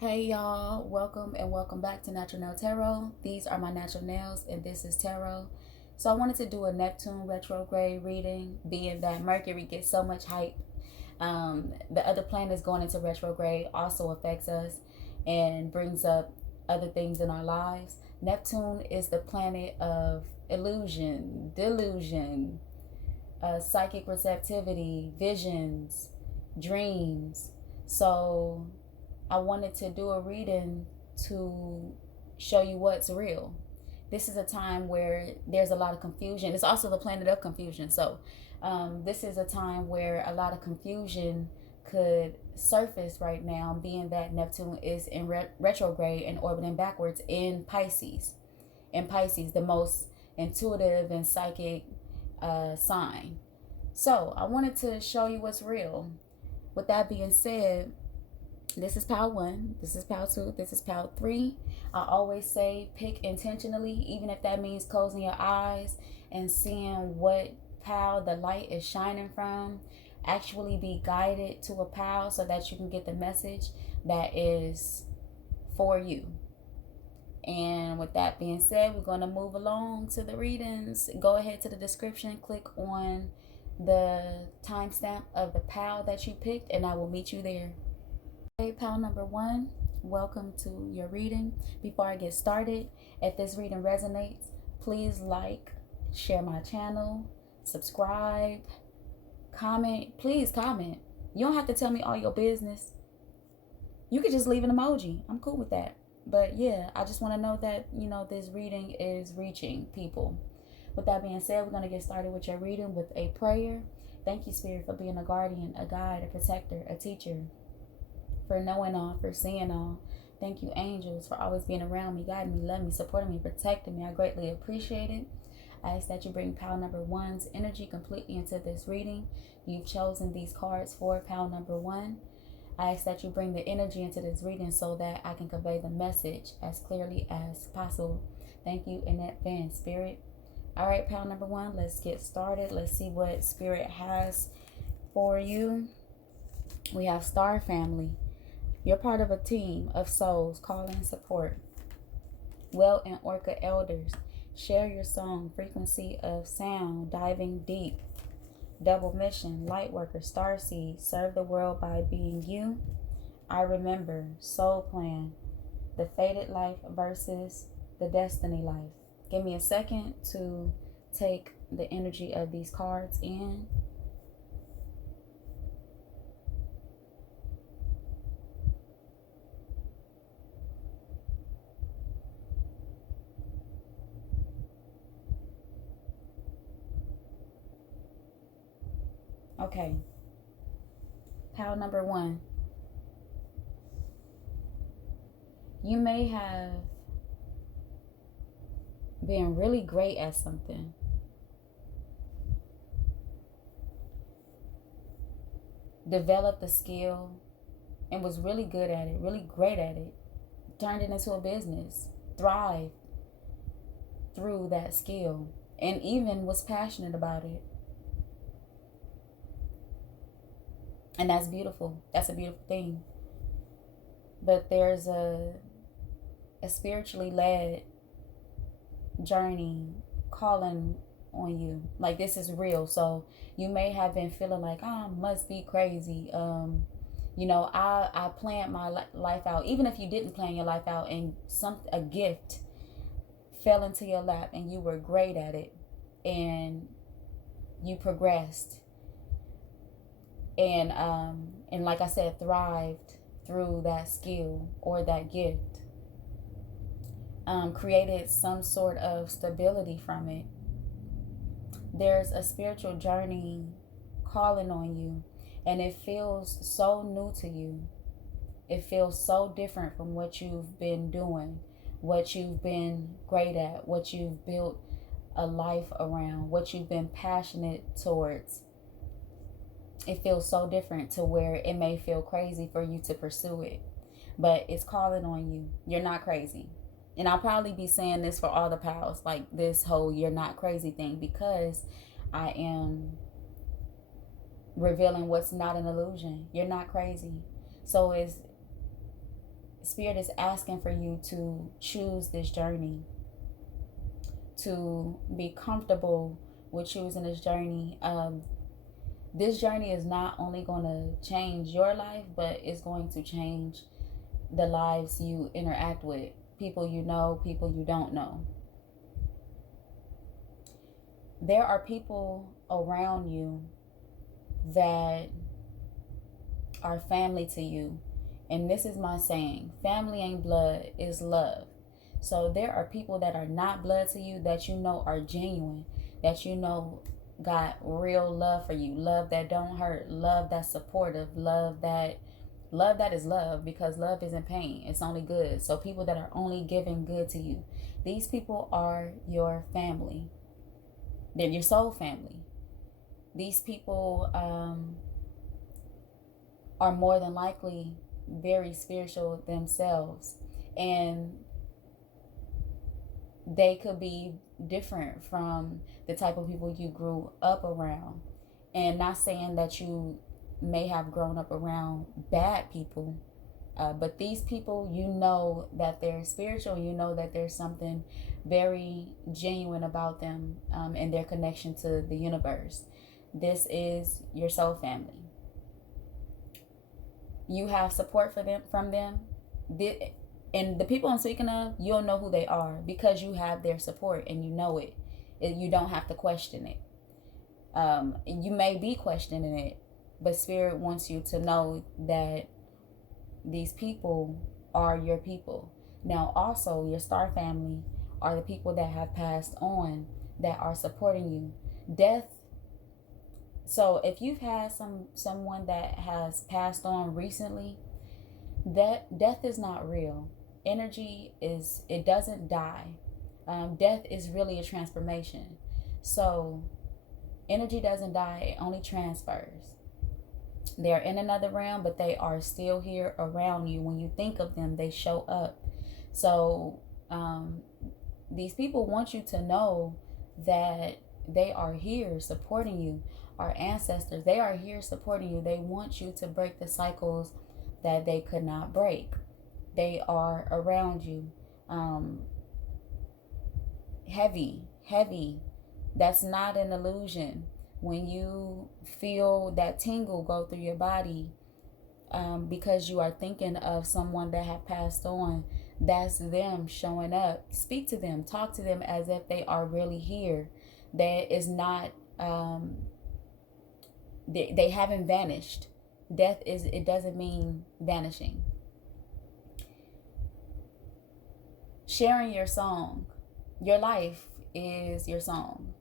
Hey y'all, welcome and welcome back to Natural Nail Tarot. These are my natural nails and this is tarot. So I wanted to do a Neptune retrograde reading, being that Mercury gets so much hype. The other planets going into retrograde also affects us and brings up other things in our lives. Neptune is the planet of illusion, delusion, psychic receptivity, visions, dreams. So I wanted to do a reading to show you what's real. This is a time where there's a lot of confusion. It's also the planet of confusion. So this is a time where a lot of confusion could surface right now, being that Neptune is in retrograde and orbiting backwards in Pisces. In Pisces, the most intuitive and psychic sign. So I wanted to show you what's real. With that being said, this is pile 1, this is pile 2, this is pile 3. I always say pick intentionally, even if that means closing your eyes and seeing what pile the light is shining from. Actually be guided to a pile so that you can get the message that is for you. And with that being said, we're going to move along to the readings. Go ahead to the description, click on the timestamp of the pile that you picked, and I will meet you there. Okay, pile number 1, welcome to your reading. Before I get started, if this reading resonates, please like, share my channel, subscribe, comment. Please comment. You don't have to tell me all your business. You could just leave an emoji. I'm cool with that. But yeah, I just want to know that, this reading is reaching people. With that being said, we're going to get started with your reading with a prayer. Thank you, Spirit, for being a guardian, a guide, a protector, a teacher, for knowing all, for seeing all. Thank you, angels, for always being around me, guiding me, loving me, supporting me, protecting me. I greatly appreciate it. I ask that you bring pile number 1's energy completely into this reading. You've chosen these cards for pile number 1. I ask that you bring the energy into this reading so that I can convey the message as clearly as possible. Thank you in advance, Spirit. All right, pile number 1, let's get started. Let's see what Spirit has for you. We have Star Family. You're part of a team of souls calling support. Well and Orca elders, share your song, frequency of sound, diving deep. Double mission, light worker, star seed, serve the world by being you. I remember, soul plan, the fated life versus the destiny life. Give me a second to take the energy of these cards in. Okay. Pile number 1. You may have been really great at something. Developed a skill and was really good at it, really great at it. Turned it into a business. Thrived through that skill and even was passionate about it. And that's beautiful. That's a beautiful thing. But there's a spiritually led journey calling on you. Like, this is real. So you may have been feeling like, I must be crazy. I planned my life out. Even if you didn't plan your life out and a gift fell into your lap and you were great at it and you progressed. And like I said, thrived through that skill or that gift. Created some sort of stability from it. There's a spiritual journey calling on you, and it feels so new to you. It feels so different from what you've been doing, what you've been great at, what you've built a life around, what you've been passionate towards. It feels so different to where it may feel crazy for you to pursue it. But it's calling on you. You're not crazy. And I'll probably be saying this for all the pals, like this whole you're not crazy thing, because I am revealing what's not an illusion. You're not crazy. So Spirit is asking for you to choose this journey, to be comfortable with choosing this journey. This journey is not only going to change your life, but it's going to change the lives you interact with, people you know, people you don't know. There are people around you that are family to you. And this is my saying, family ain't blood, it's love. So there are people that are not blood to you that you know are genuine, that you know got real love for you, love that don't hurt, love that's supportive, love that is love, because love isn't pain, it's only good. So people that are only giving good to you, these people are your family. They're your soul family. These people are more than likely very spiritual themselves, and they could be different from the type of people you grew up around. And not saying that you may have grown up around bad people, but these people, you know that they're spiritual, you know that there's something very genuine about them, and their connection to the universe. This is your soul family. You have support for them, from them. And the people I'm speaking of, you'll know who they are because you have their support and you know it. You don't have to question it. You may be questioning it, but Spirit wants you to know that these people are your people. Now, also, your star family are the people that have passed on, that are supporting you. Death. So if you've had someone that has passed on recently, that death is not real. Energy is, it doesn't die. Death is really a transformation. So energy doesn't die, it only transfers. They're in another realm, but they are still here around you. When you think of them, they show up. So these people want you to know that they are here supporting you. Our ancestors, they are here supporting you. They want you to break the cycles that they could not break. They are around you. Heavy. That's not an illusion. When you feel that tingle go through your body, because you are thinking of someone that have passed on, that's them showing up. Speak to them, talk to them as if they are really here. That is not, they haven't vanished. Death is, it doesn't mean vanishing. Sharing your song. Your life is your song.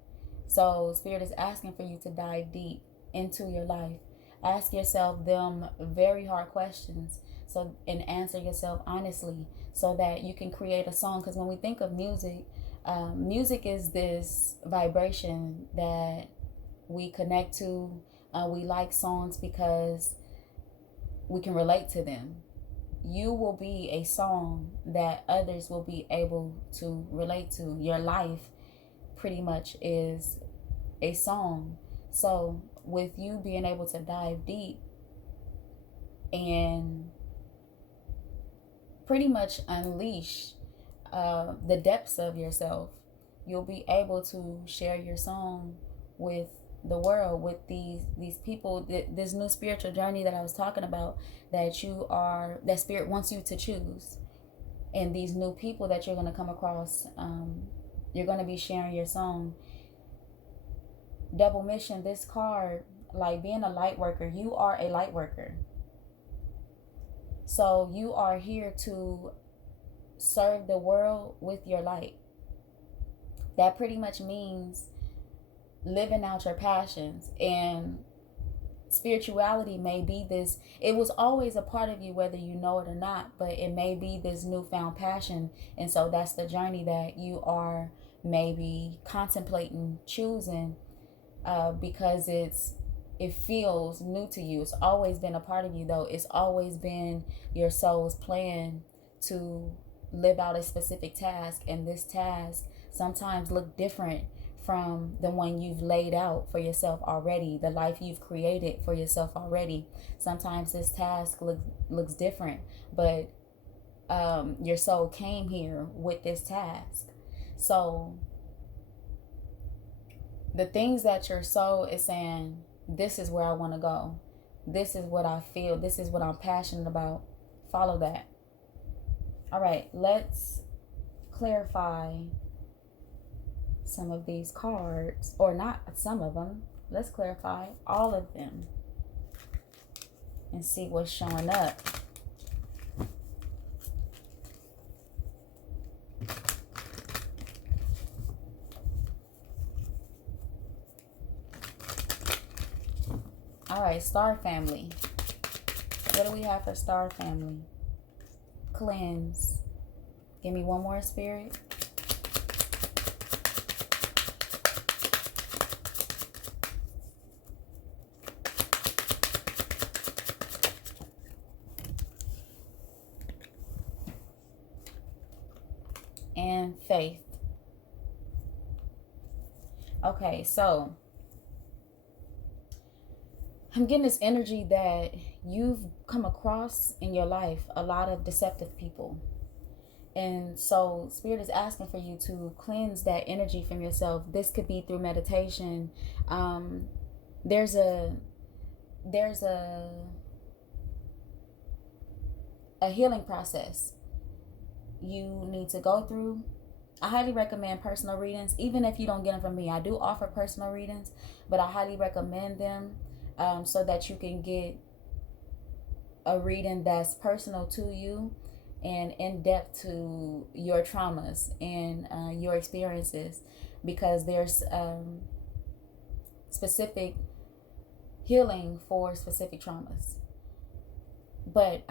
So Spirit is asking for you to dive deep into your life. Ask yourself them very hard questions, so, and answer yourself honestly, so that you can create a song. Because when we think of music, music is this vibration that we connect to. We like songs because we can relate to them. You will be a song that others will be able to relate to. Your life pretty much is a song. So with you being able to dive deep and pretty much unleash the depths of yourself, you'll be able to share your song with the world, with these people, this new spiritual journey that I was talking about, that Spirit wants you to choose. And these new people that you're going to come across, you're going to be sharing your song. Double mission, this card, like being a light worker, you are a light worker. So you are here to serve the world with your light. That pretty much means living out your passions. And spirituality may be this, it was always a part of you whether you know it or not, but it may be this newfound passion. And so that's the journey that you are maybe contemplating choosing, because it feels new to you. It's always been a part of you, though. It's always been your soul's plan to live out a specific task, and this task sometimes look different from the one you've laid out for yourself already, the life you've created for yourself already. Sometimes this task looks different, but your soul came here with this task. So the things that your soul is saying, this is where I want to go, this is what I feel, this is what I'm passionate about, follow that. All right, let's clarify some of these cards, or not some of them. Let's clarify all of them and see what's showing up. All right, Star Family. What do we have for Star Family? Cleanse. Give me one more, Spirit. And faith. Okay, so I'm getting this energy that you've come across in your life a lot of deceptive people. And so Spirit is asking for you to cleanse that energy from yourself. This could be through meditation. There's a healing process you need to go through. I highly recommend personal readings, even if you don't get them from me. I do offer personal readings, but I highly recommend them so that you can get a reading that's personal to you and in depth to your traumas and your experiences, because there's specific healing for specific traumas. But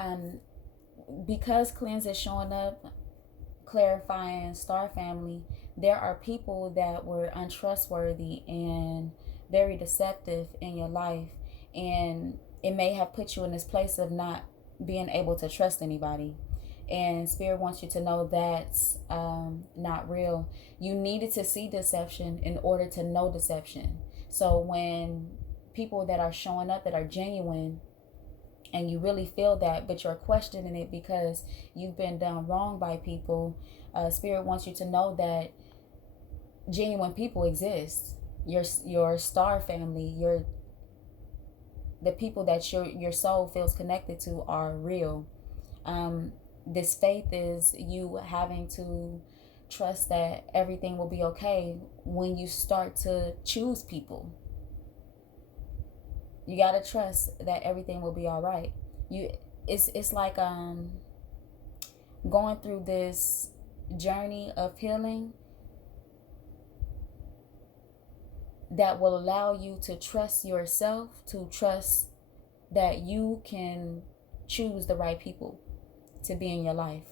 because cleanse is showing up, clarifying Star Family, there are people that were untrustworthy and very deceptive in your life, and it may have put you in this place of not being able to trust anybody. And Spirit wants you to know that's not real. You needed to see deception in order to know deception. So when people that are showing up that are genuine, and you really feel that, but you're questioning it because you've been done wrong by people, Spirit wants you to know that genuine people exist. Your Star Family, the people that your soul feels connected to are real. This faith is you having to trust that everything will be okay when you start to choose people. You gotta trust that everything will be all right. It's like going through this journey of healing that will allow you to trust yourself, to trust that you can choose the right people to be in your life.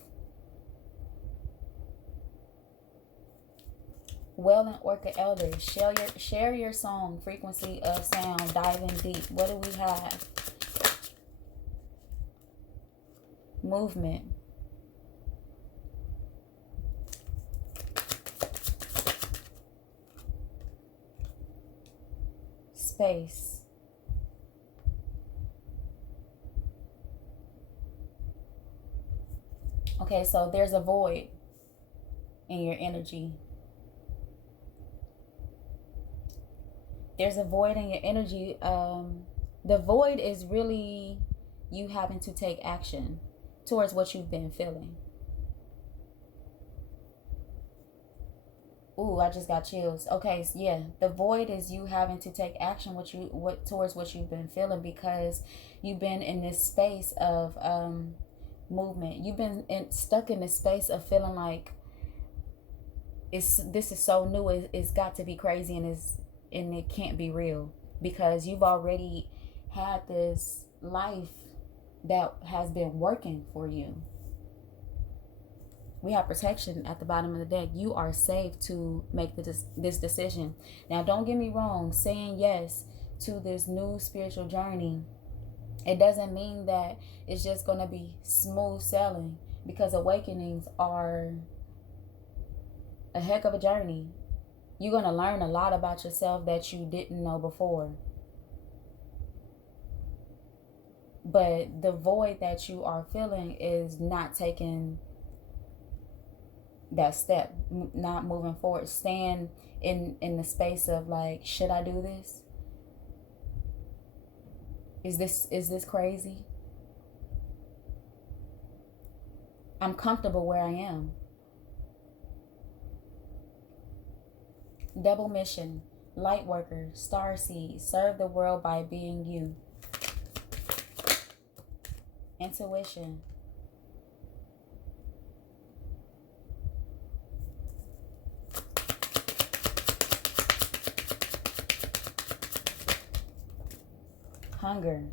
Well and Orca Elders, share your song, frequency of sound, diving deep. What do we have? Movement. Space. Okay, so there's a void in your energy. There's a void in your energy. The void is really you having to take action towards what you've been feeling. Ooh, I just got chills. Okay, so yeah, the void is you having to take action towards what you've been feeling, because you've been in this space of movement. You've been stuck in this space of feeling like this is so new. It's got to be crazy, and it can't be real, because you've already had this life that has been working for you. We have protection at the bottom of the deck. You are safe to make this decision. Now, don't get me wrong, saying yes to this new spiritual journey, it doesn't mean that it's just going to be smooth sailing, because awakenings are a heck of a journey. You're going to learn a lot about yourself that you didn't know before. But the void that you are feeling is not taking that step, not moving forward. Stand in the space of like, should I do this? Is this crazy? I'm comfortable where I am. Double mission, light worker, star seed, serve the world by being you. Intuition. Hunger.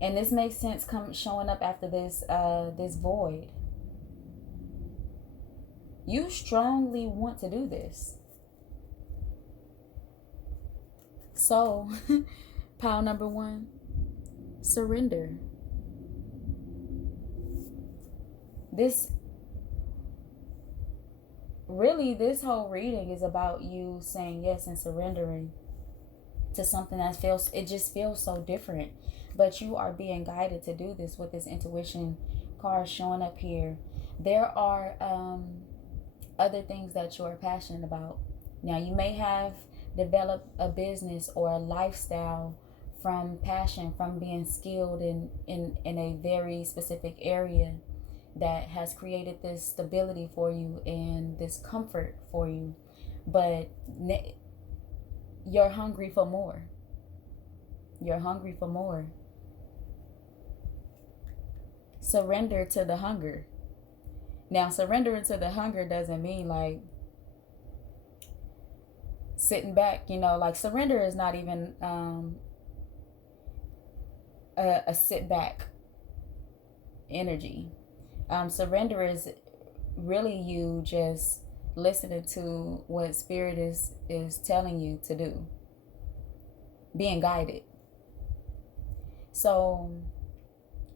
And this makes sense showing up after this this void. You strongly want to do this. So, pile number 1, surrender. This whole reading is about you saying yes and surrendering to something that just feels so different. But you are being guided to do this with this intuition card showing up here. There are other things that you are passionate about. Now, you may have developed a business or a lifestyle from passion, from being skilled in a very specific area that has created this stability for you and this comfort for you. But you're hungry for more. You're hungry for more. Surrender to the hunger. Now, surrendering to the hunger doesn't mean like sitting back, like surrender is not even a sit back energy. Surrender is really you just listening to what spirit is telling you to do, being guided. So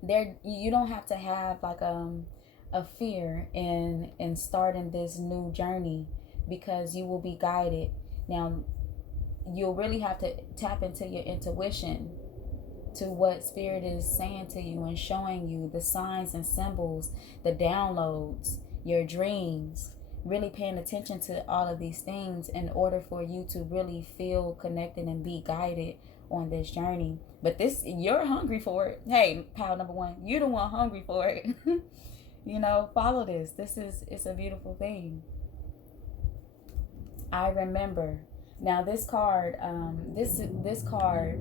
there, you don't have to have like a fear in starting this new journey, because you will be guided. Now, you'll really have to tap into your intuition, to what spirit is saying to you and showing you the signs and symbols, the downloads, your dreams, really paying attention to all of these things in order for you to really feel connected and be guided on this journey. But you're hungry for it. Hey, pile number 1, you're the one hungry for it. Follow this. It's a beautiful thing. I remember. Now this card, this card,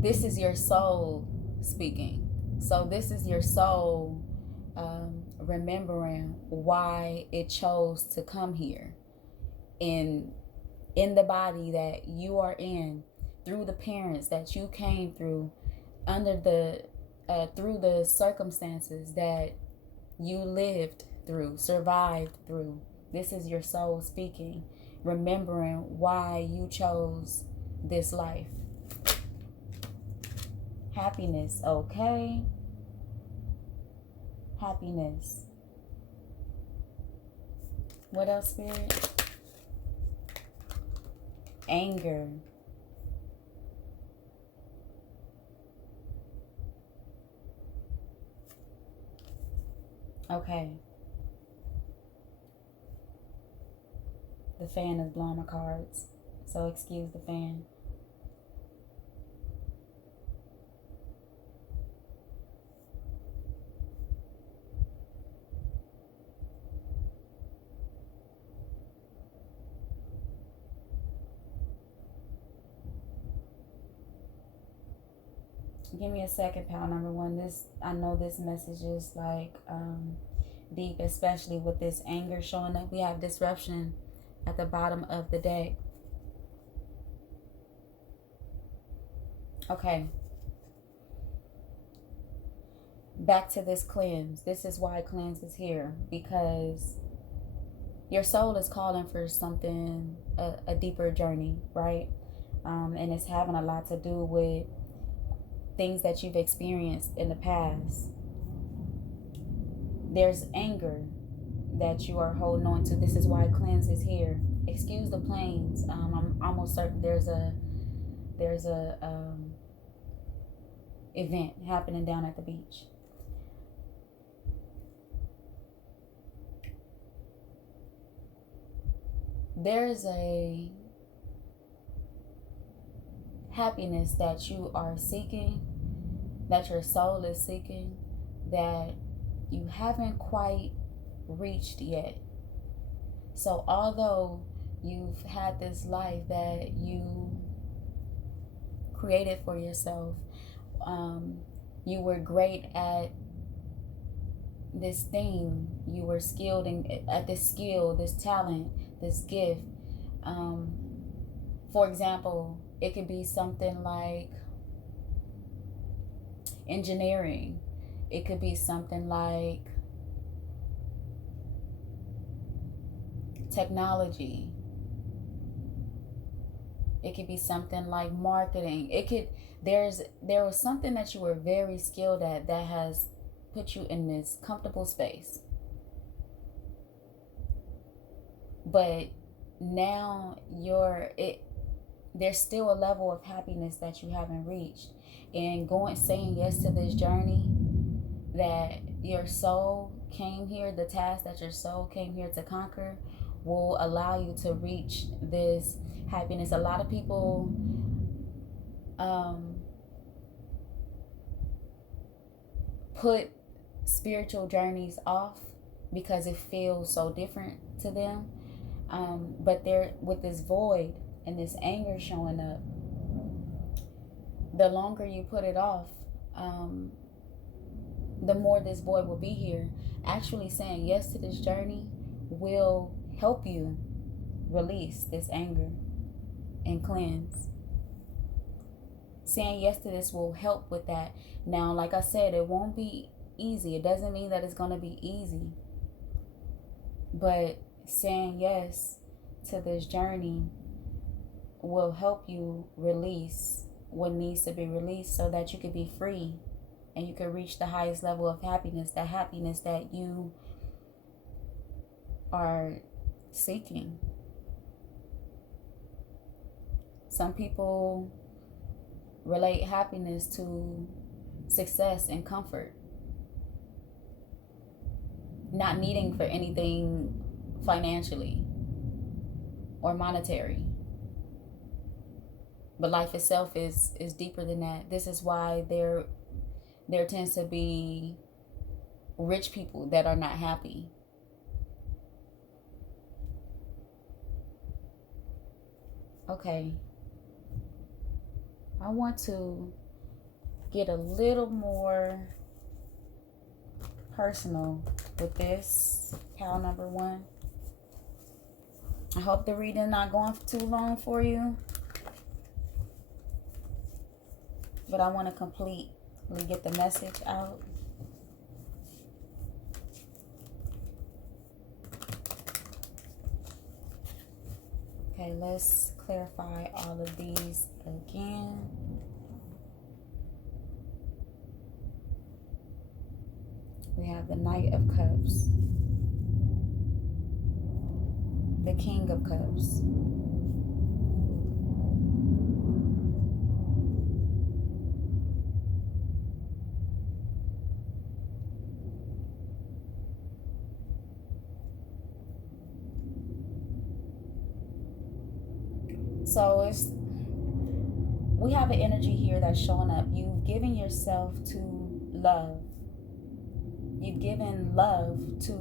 this is your soul speaking. So this is your soul remembering why it chose to come here in the body that you are in, through the parents that you came through, through the circumstances that you lived through, survived through. This is your soul speaking, remembering why you chose this life. Happiness, okay? Happiness. What else, Spirit? Anger. Okay. The fan is blowing my cards, so excuse the fan. Give me a second, pal number 1. I know this message is like deep, especially with this anger showing up. We have disruption at the bottom of the deck. Okay. Back to this cleanse. This is why cleanse is here, because your soul is calling for something, a deeper journey, right? And it's having a lot to do with things that you've experienced in the past. There's anger that you are holding on to. This is why cleanse is here. excuse the planes. I'm almost certain there's a event happening down at the beach. There's a happiness that you are seeking, that your soul is seeking, that you haven't quite reached yet. So although you've had this life that you created for yourself, you were great at this thing, you were skilled at this skill, this talent, this gift. For example, it could be something like engineering. It could be something like technology. It could be something like marketing. There was something that you were very skilled at that has put you in this comfortable space. But now there's still a level of happiness that you haven't reached. And saying yes to this journey that your soul came here, the task that your soul came here to conquer, will allow you to reach this happiness. A lot of people put spiritual journeys off because it feels so different to them. But they're with this void and this anger showing up. The longer you put it off, the more this void will be here. Actually saying yes to this journey will help you release this anger and cleanse. Saying yes to this will help with that. Now, like I said, it won't be easy. It doesn't mean that it's going to be easy. But saying yes to this journey will help you release what needs to be released so that you can be free and you can reach the highest level of happiness, the happiness that you are seeking. Some people relate happiness to success and comfort, not needing for anything financially or monetary. But life itself is deeper than that. This is why there tends to be rich people that are not happy. Okay. I want to get a little more personal with this cow number 1. I hope the reading not going for too long for you, but I want to completely get the message out. Okay, let's clarify all of these again. We have the Knight of Cups, the King of Cups, so we have an energy here that's showing up. You've given yourself to love. You've given love to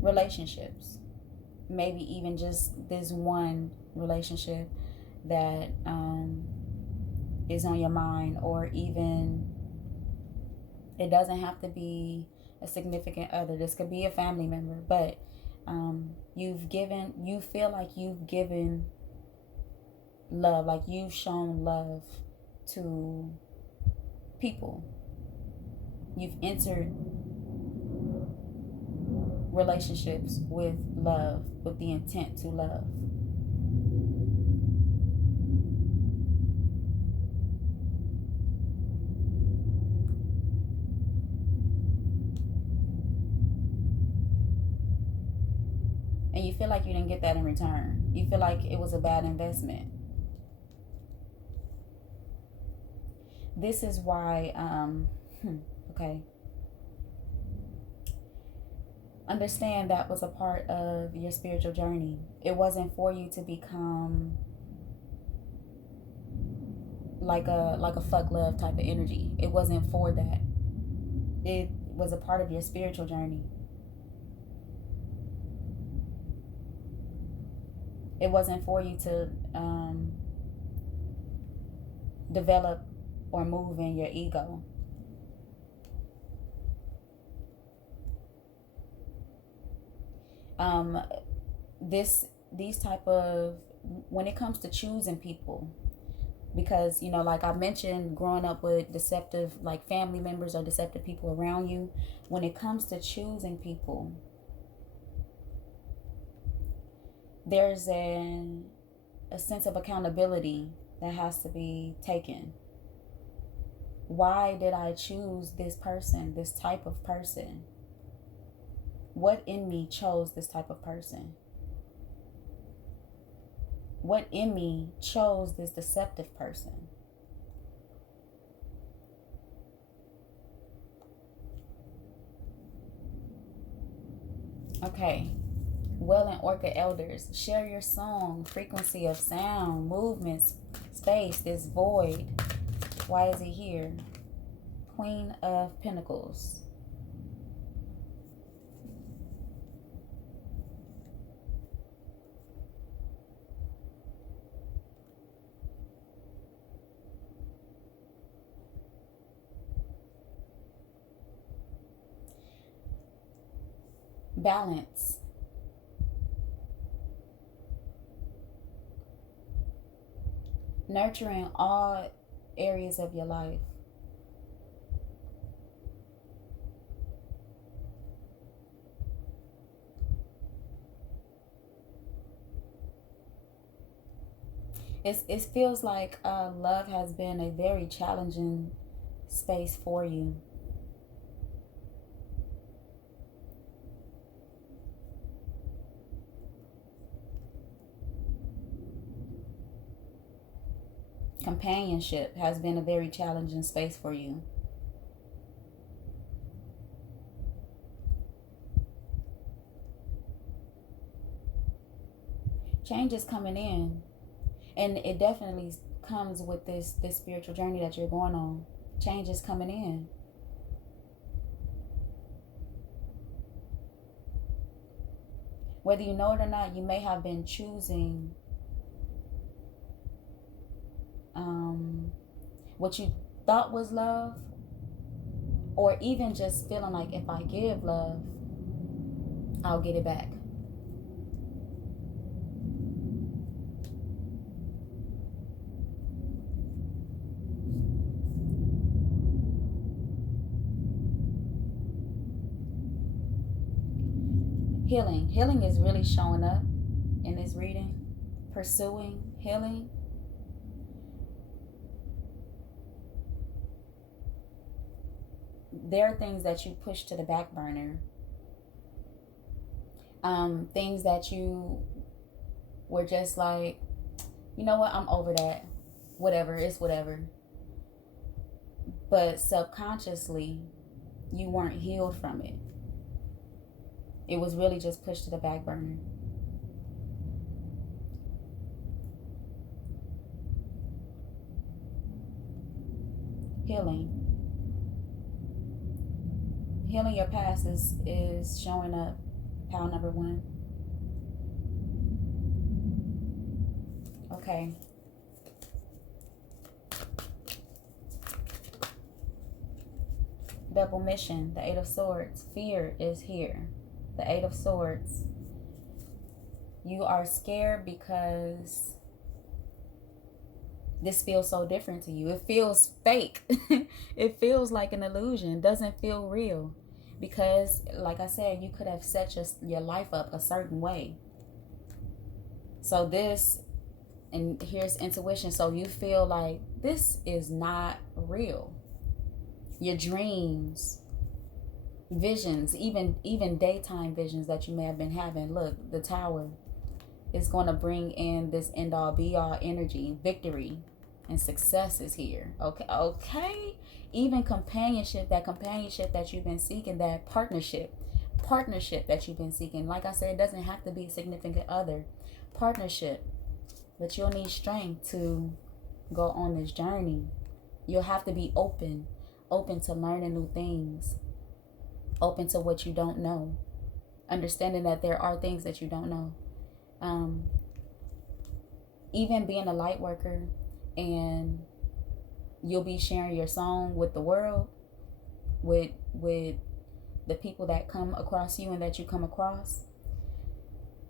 relationships. Maybe even just this one relationship that is on your mind, or even it doesn't have to be a significant other. This could be a family member, but you feel like you've given love, like you've shown love to people. You've entered relationships with love, with the intent to love. feel like you didn't get that in return. You feel like it was a bad investment. This is why, okay. Understand that was a part of your spiritual journey. It wasn't for you to become like a fuck love type of energy. It wasn't for that. It was a part of your spiritual journey. It wasn't for you to develop or move in your ego. These type of, when it comes to choosing people, because, you know, like I mentioned, growing up with deceptive, like family members or deceptive people around you, when it comes to choosing people, there's a sense of accountability that has to be taken. Why did I choose this person, this type of person? What in me chose this type of person? What in me chose this deceptive person? Okay. Well and Orca elders, share your song, frequency of sound, movements, space, this void. Why is he here? Queen of Pentacles. Balance. Nurturing all areas of your life. It feels like love has been a very challenging space for you. Companionship has been a very challenging space for you. Change is coming in, and it definitely comes with this spiritual journey that you're going on. Change is coming in. Whether you know it or not, you may have been choosing what you thought was love, or even just feeling like if I give love, I'll get it back. Healing is really showing up in this reading. Pursuing healing. There are things that you push to the back burner. Things that you were just like, you know what, I'm over that. Whatever, it's whatever. But subconsciously, you weren't healed from it. It was really just pushed to the back burner. Healing. Healing your past is showing up. Pile number 1. Okay. Double mission. The 8 of Swords. Fear is here. The 8 of Swords. You are scared because this feels so different to you. It feels fake. It feels like an illusion. It doesn't feel real. Because, like I said, you could have set your life up a certain way. So this, and here's intuition. So you feel like this is not real. Your dreams, visions, even daytime visions that you may have been having. Look, the Tower is going to bring in this end all be all energy. Victory and success is here. Okay. Even companionship, that companionship that you've been seeking, that partnership that you've been seeking. Like I said, it doesn't have to be a significant other. Partnership. But you'll need strength to go on this journey. You'll have to be open to learning new things, open to what you don't know, understanding that there are things that you don't know. Even being a light worker, and you'll be sharing your song with the world, with the people that come across you and that you come across.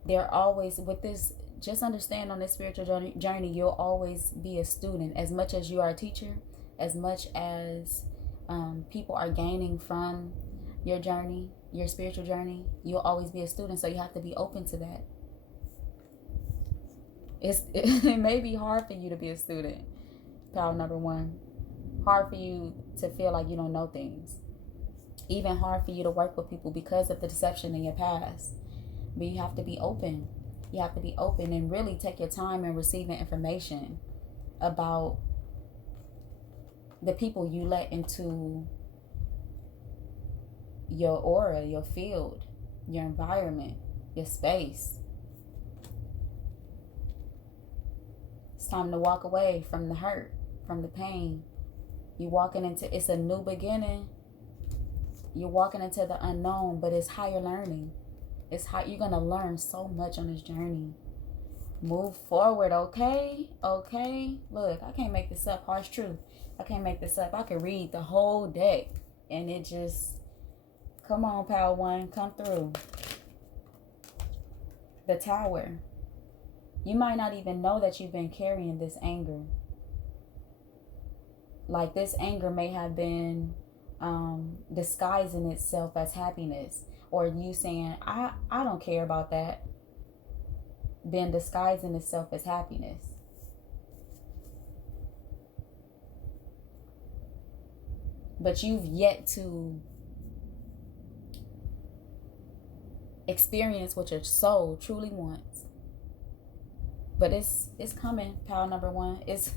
They're always with this. Just understand, on this spiritual journey, you'll always be a student. As much as you are a teacher, as much as people are gaining from your journey, your spiritual journey, you'll always be a student. So you have to be open to that. It may be hard for you to be a student, pal number one. Hard for you to feel like you don't know things. Even hard for you to work with people because of the deception in your past. But you have to be open. You have to be open and really take your time in receiving information about the people you let into your aura, your field, your environment, your space. It's time to walk away from the hurt, from the pain. You're walking into, it's a new beginning. You're walking into the unknown, but it's higher learning. It's how you're going to learn so much on this journey. Move forward, okay? Okay? Look, I can't make this up. Harsh truth. I can't make this up. I could read the whole deck, and it just, come on, Power One, come through. The Tower. You might not even know that you've been carrying this anger. Like, this anger may have been disguising itself as happiness, or you saying, I don't care about that, been disguising itself as happiness. But you've yet to experience what your soul truly wants. But it's coming, pal number one. It's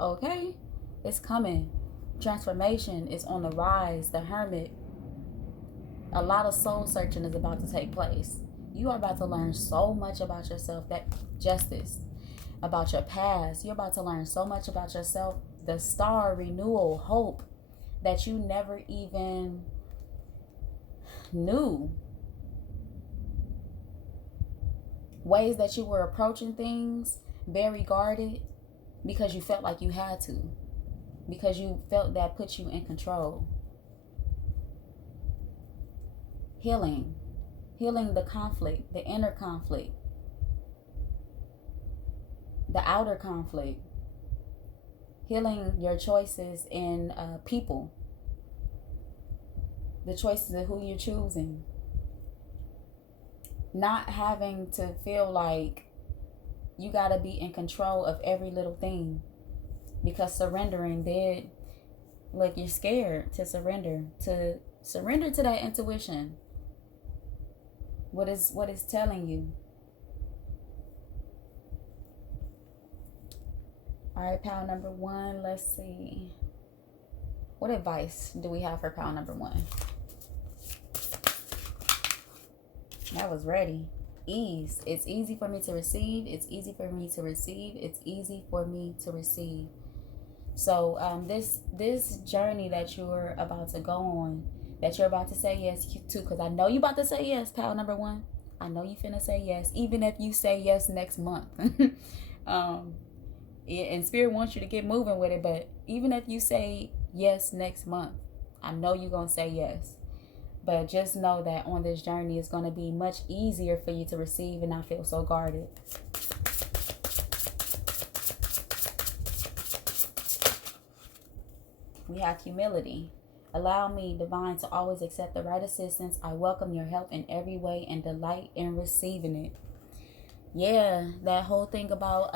okay. It's coming. Transformation is on the rise. The Hermit. A lot of soul searching is about to take place. You are about to learn so much about yourself, that justice, about your past. You're about to learn so much about yourself. The star, renewal, hope that you never even knew. Ways that you were approaching things very guarded because you felt like you had to. Because you felt that put you in control. Healing the conflict, the inner conflict, the outer conflict. Healing your choices in people. The choices of who you're choosing. Not having to feel like you got to be in control of every little thing. Because surrendering did, like, you're scared to surrender to that intuition. What is telling you. All right, pal number one, let's see. What advice do we have for pal number one? That was ready. Ease. It's easy for me to receive. It's easy for me to receive. It's easy for me to receive. So this journey that you're about to go on, that you're about to say yes to, because I know you about to say yes, pal number one. I know you finna say yes, even if you say yes next month. And Spirit wants you to get moving with it, but even if you say yes next month, I know you're gonna say yes. But just know that on this journey, it's going to be much easier for you to receive and not feel so guarded. We have humility. Allow me, divine, to always accept the right assistance. I welcome your help in every way and delight in receiving it. Yeah, that whole thing about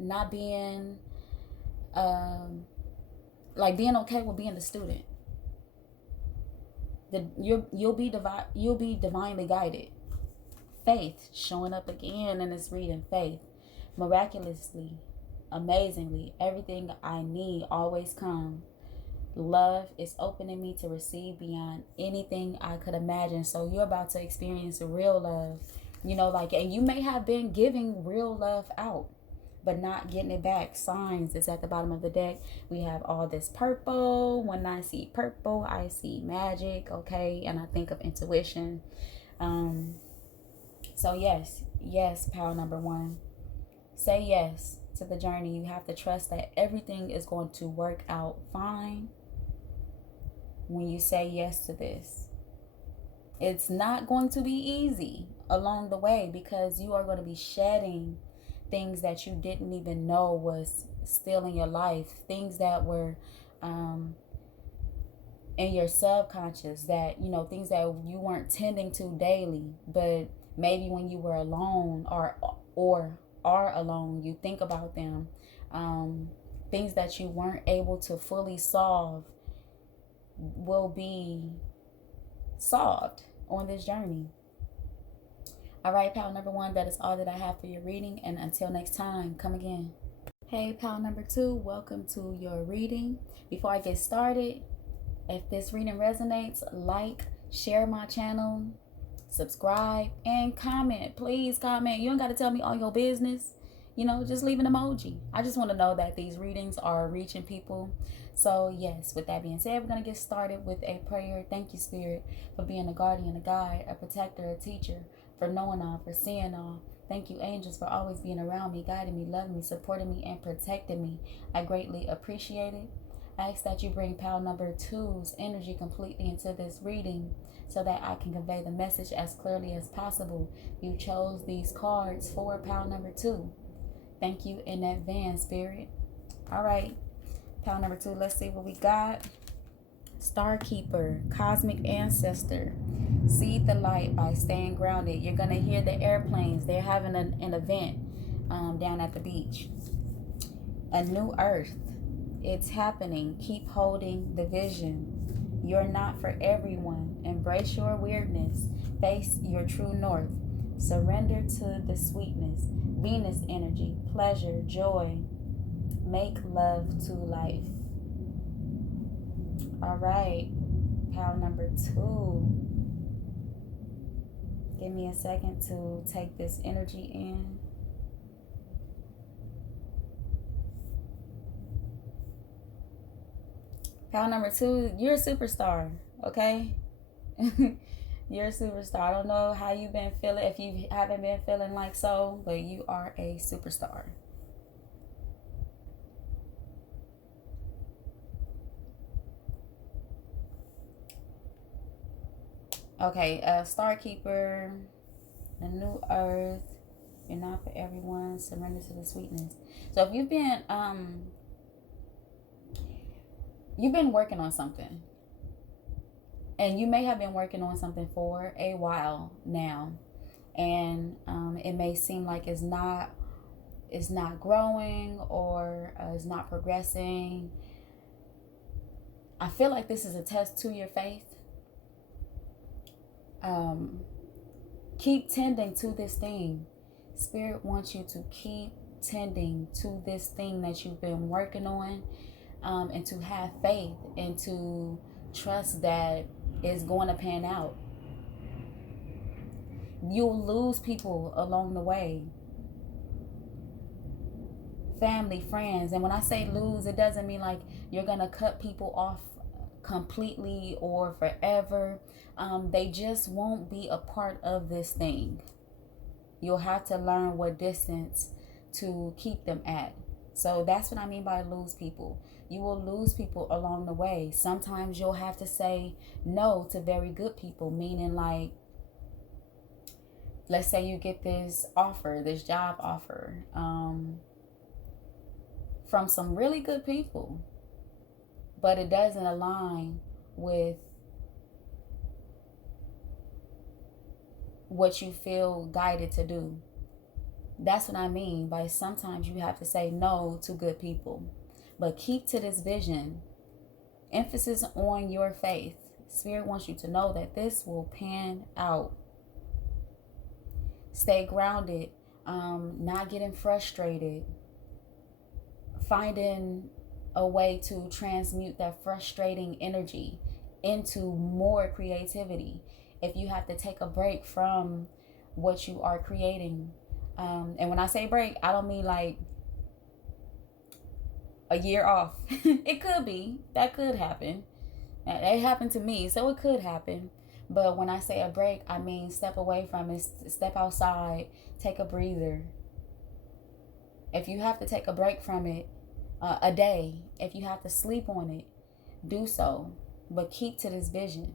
not being, like being okay with being the student. You'll be divinely guided. Faith showing up again in this reading. Faith, miraculously, amazingly, everything I need always come. Love is opening me to receive beyond anything I could imagine. So you're about to experience real love. And you may have been giving real love out, but not getting it back. Signs is at the bottom of the deck. We have all this purple. When I see purple, I see magic, okay? And I think of intuition. So yes, pile number 1. Say yes to the journey. You have to trust that everything is going to work out fine when you say yes to this. It's not going to be easy along the way, because you are going to be shedding things that you didn't even know was still in your life, things that were in your subconscious, that things that you weren't tending to daily, but maybe when you were alone or are alone, you think about them. Things that you weren't able to fully solve will be solved on this journey. All right, pal number 1, that is all that I have for your reading, and until next time, come again. Hey, pal number 2, welcome to your reading. Before I get started, if this reading resonates, like, share my channel, subscribe, and comment. Please comment. You don't got to tell me all your business. Just leave an emoji. I just want to know that these readings are reaching people. So yes, with that being said, we're going to get started with a prayer. Thank you, Spirit, for being a guardian, a guide, a protector, a teacher, for knowing all, for seeing all. Thank you, angels, for always being around me, guiding me, loving me, supporting me, and protecting me. I greatly appreciate it. I ask that you bring pile number 2's energy completely into this reading, so that I can convey the message as clearly as possible. You chose these cards for pile number 2. Thank you in advance, Spirit. All right, pile number 2, let's see what we got. Star Keeper, Cosmic Ancestor. Seed the light by staying grounded. You're going to hear the airplanes. They're having an event down at the beach. A new earth. It's happening. Keep holding the vision. You're not for everyone. Embrace your weirdness. Face your true north. Surrender to the sweetness. Venus energy. Pleasure. Joy. Make love to life. All right. Pile number 2. Give me a second to take this energy in. Pile number 2, you're a superstar, okay? You're a superstar. I don't know how you've been feeling, if you haven't been feeling like so, but you are a superstar. Okay, Star Keeper, a new earth. You're not for everyone. Surrender to the sweetness. So if you've been working on something, and you may have been working on something for a while now, and it may seem like it's not growing, or it's not progressing. I feel like this is a test to your faith. Keep tending to this thing. Spirit wants you to keep tending to this thing that you've been working on, and to have faith and to trust that it's going to pan out. You'll lose people along the way. Family, friends. And when I say lose, it doesn't mean like you're going to cut people off completely or forever. They just won't be a part of this thing. You'll have to learn what distance to keep them at. So that's what I mean by lose people. You will lose people along the way. Sometimes you'll have to say no to very good people, meaning like, let's say you get this offer, this job offer, from some really good people, but it doesn't align with what you feel guided to do. That's what I mean by sometimes you have to say no to good people, but keep to this vision. Emphasis on your faith. Spirit wants you to know that this will pan out. Stay grounded, not getting frustrated, finding a way to transmute that frustrating energy into more creativity. If you have to take a break from what you are creating, and when I say break, I don't mean like a year off. It could be. That could happen. That happened to me, so it could happen. But when I say a break, I mean step away from it, step outside, take a breather. If you have to take a break from it, a day, if you have to sleep on it, do so. But keep to this vision.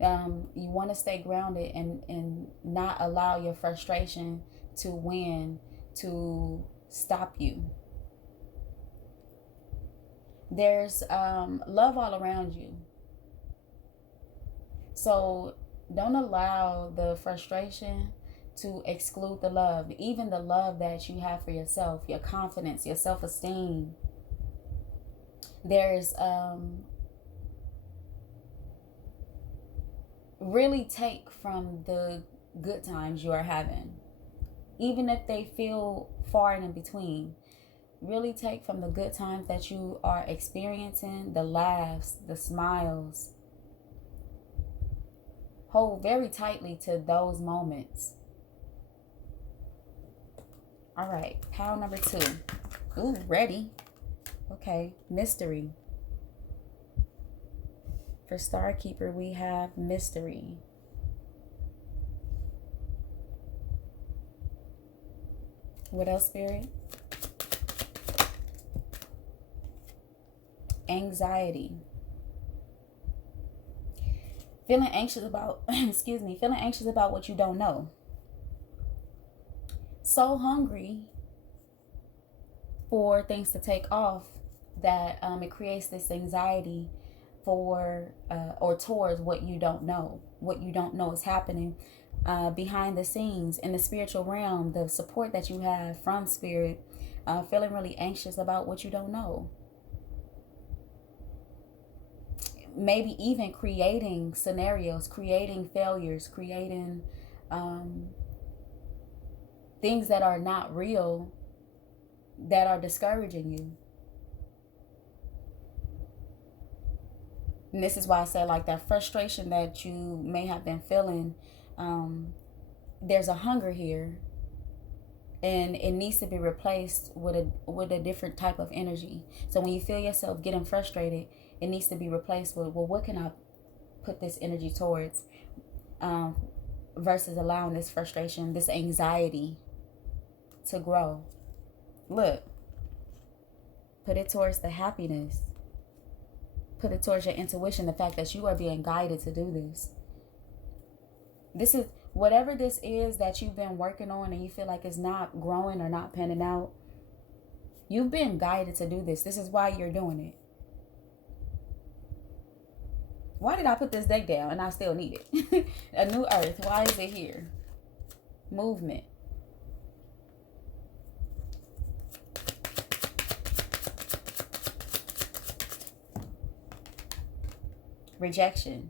You want to stay grounded and not allow your frustration to win, to stop you. There's love all around you. So don't allow the frustration to exclude the love, even the love that you have for yourself, your confidence, your self-esteem. There's really take from the good times you are having, even if they feel far and in between. Really take from the good times that you are experiencing, the laughs, the smiles. Hold very tightly to those moments. All right, pile number 2. Ooh, ready. Okay, mystery. For Star Keeper, we have mystery. What else, Spirit? Anxiety. Feeling anxious about, feeling anxious about what you don't know. So hungry for things to take off that it creates this anxiety for or towards what you don't know. What you don't know is happening behind the scenes in the spiritual realm. The support that you have from Spirit, feeling really anxious about what you don't know. Maybe even creating scenarios, creating failures, creating things that are not real, that are discouraging you. And this is why I say, like, that frustration that you may have been feeling, there's a hunger here, and it needs to be replaced with a different type of energy. So when you feel yourself getting frustrated, it needs to be replaced with, well, what can I put this energy towards, versus allowing this frustration, this anxiety to grow. Look, put it towards the happiness. Put it towards your intuition, the fact that you are being guided to do this. This is, whatever this is that you've been working on and you feel like it's not growing or not panning out, you've been guided to do this. This is why you're doing it. Why did I put this deck down and I still need it? A new earth. Why is it here? Movement. Rejection.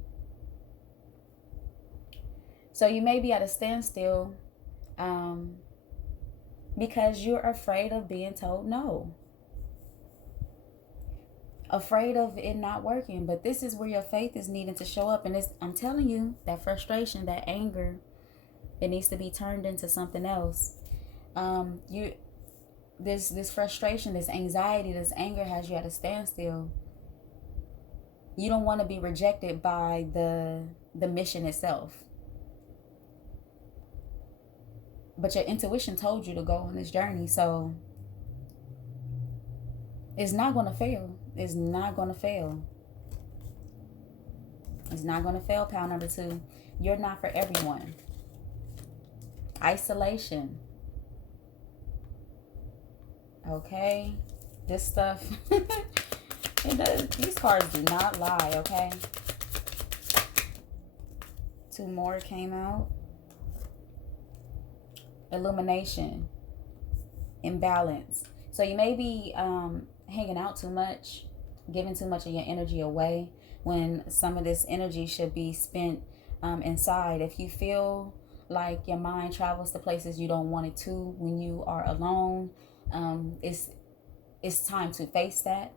So you may be at a standstill because you're afraid of being told no. Afraid of it not working. But this is where your faith is needing to show up. And I'm telling you, that frustration, that anger, it needs to be turned into something else. This frustration, this anxiety, this anger has you at a standstill. You don't want to be rejected by the mission itself. But your intuition told you to go on this journey. So it's not going to fail. It's not going to fail. It's not going to fail, pile number 2. You're not for everyone. Isolation. Okay. This stuff... These cards do not lie, okay? 2 more came out. Illumination. Imbalance. So you may be hanging out too much, giving too much of your energy away. when some of this energy should be spent inside. If you feel like your mind travels to places you don't want it to when you are alone, it's time to face that.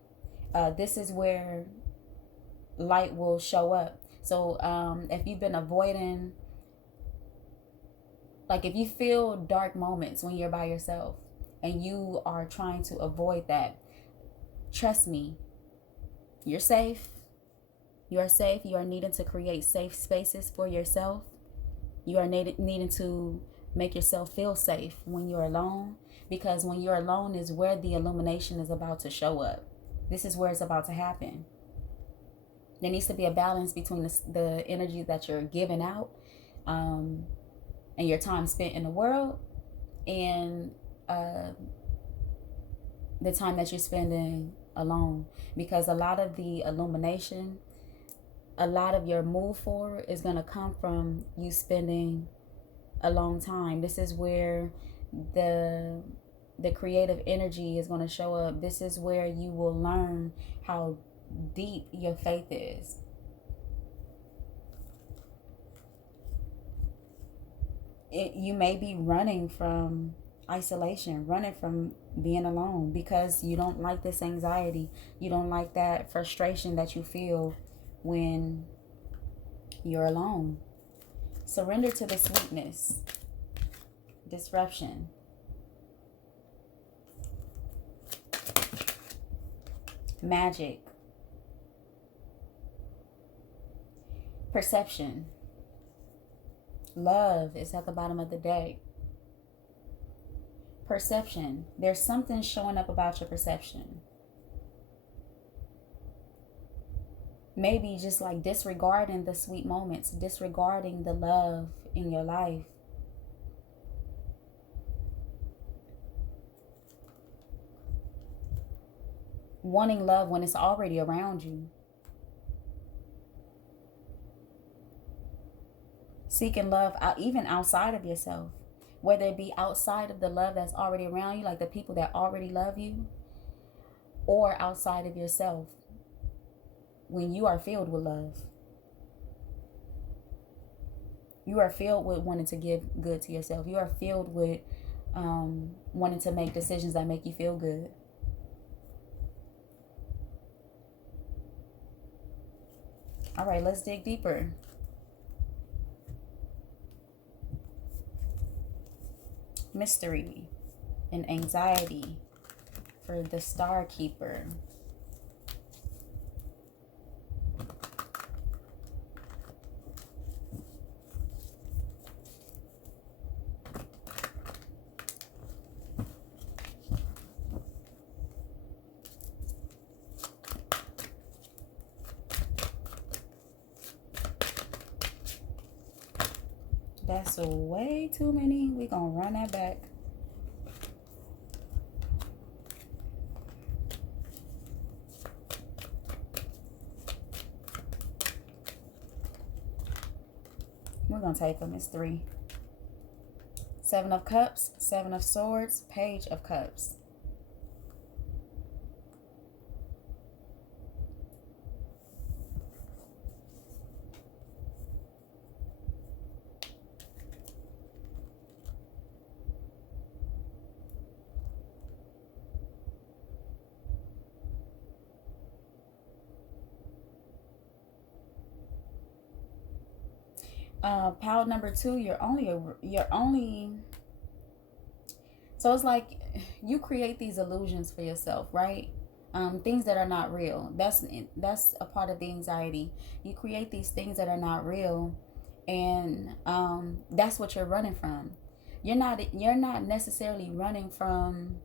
This is where light will show up. So if you've been avoiding, like if you feel dark moments when you're by yourself and you are trying to avoid that, trust me, you're safe. You are safe. You are needing to create safe spaces for yourself. You are needing to make yourself feel safe when you're alone, because when you're alone is where the illumination is about to show up. This is where it's about to happen. There needs to be a balance between the energy that you're giving out and your time spent in the world, and the time that you're spending alone. Because a lot of the illumination, a lot of your move forward is going to come from you spending a long time. This is where the creative energy is going to show up. This is where you will learn how deep your faith is. You may be running from isolation, running from being alone, because you don't like this anxiety. You don't like that frustration that you feel when you're alone. Surrender to the sweetness. Disruption. Magic. Perception. Love is at the bottom of the deck. Perception. There's something showing up about your perception. Maybe just like disregarding the sweet moments, disregarding the love in your life. Wanting love when it's already around you. Seeking love even outside of yourself. Whether it be outside of the love that's already around you, like the people that already love you, or outside of yourself when you are filled with love. You are filled with wanting to give good to yourself. You are filled with wanting to make decisions that make you feel good. All right, let's dig deeper. Mystery and anxiety for the Star Keeper. That's way too many. We're going to run that back. We're going to take them as 3. 7 of Cups, 7 of Swords, Page of Cups. Pile number 2, you're only so it's like you create these illusions for yourself, right? Things that are not real. That's a part of the anxiety. You create these things that are not real, and that's what you're running from. You're not necessarily running from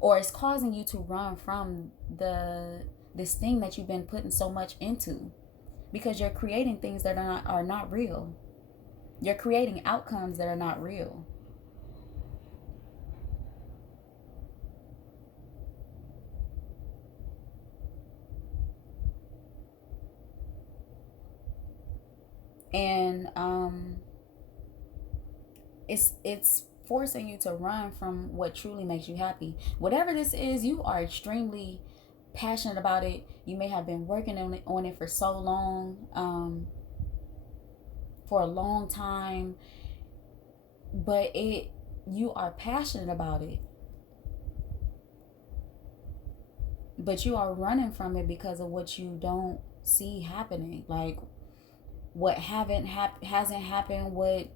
or it's causing you to run from this thing that you've been putting so much into. Because you're creating things that are not real. You're creating outcomes that are not real. And it's forcing you to run from what truly makes you happy. Whatever this is, you are extremely passionate about it. You may have been working on it for so long, for a long time, but you are passionate about it, but you are running from it because of what you don't see happening, like what hasn't happened. What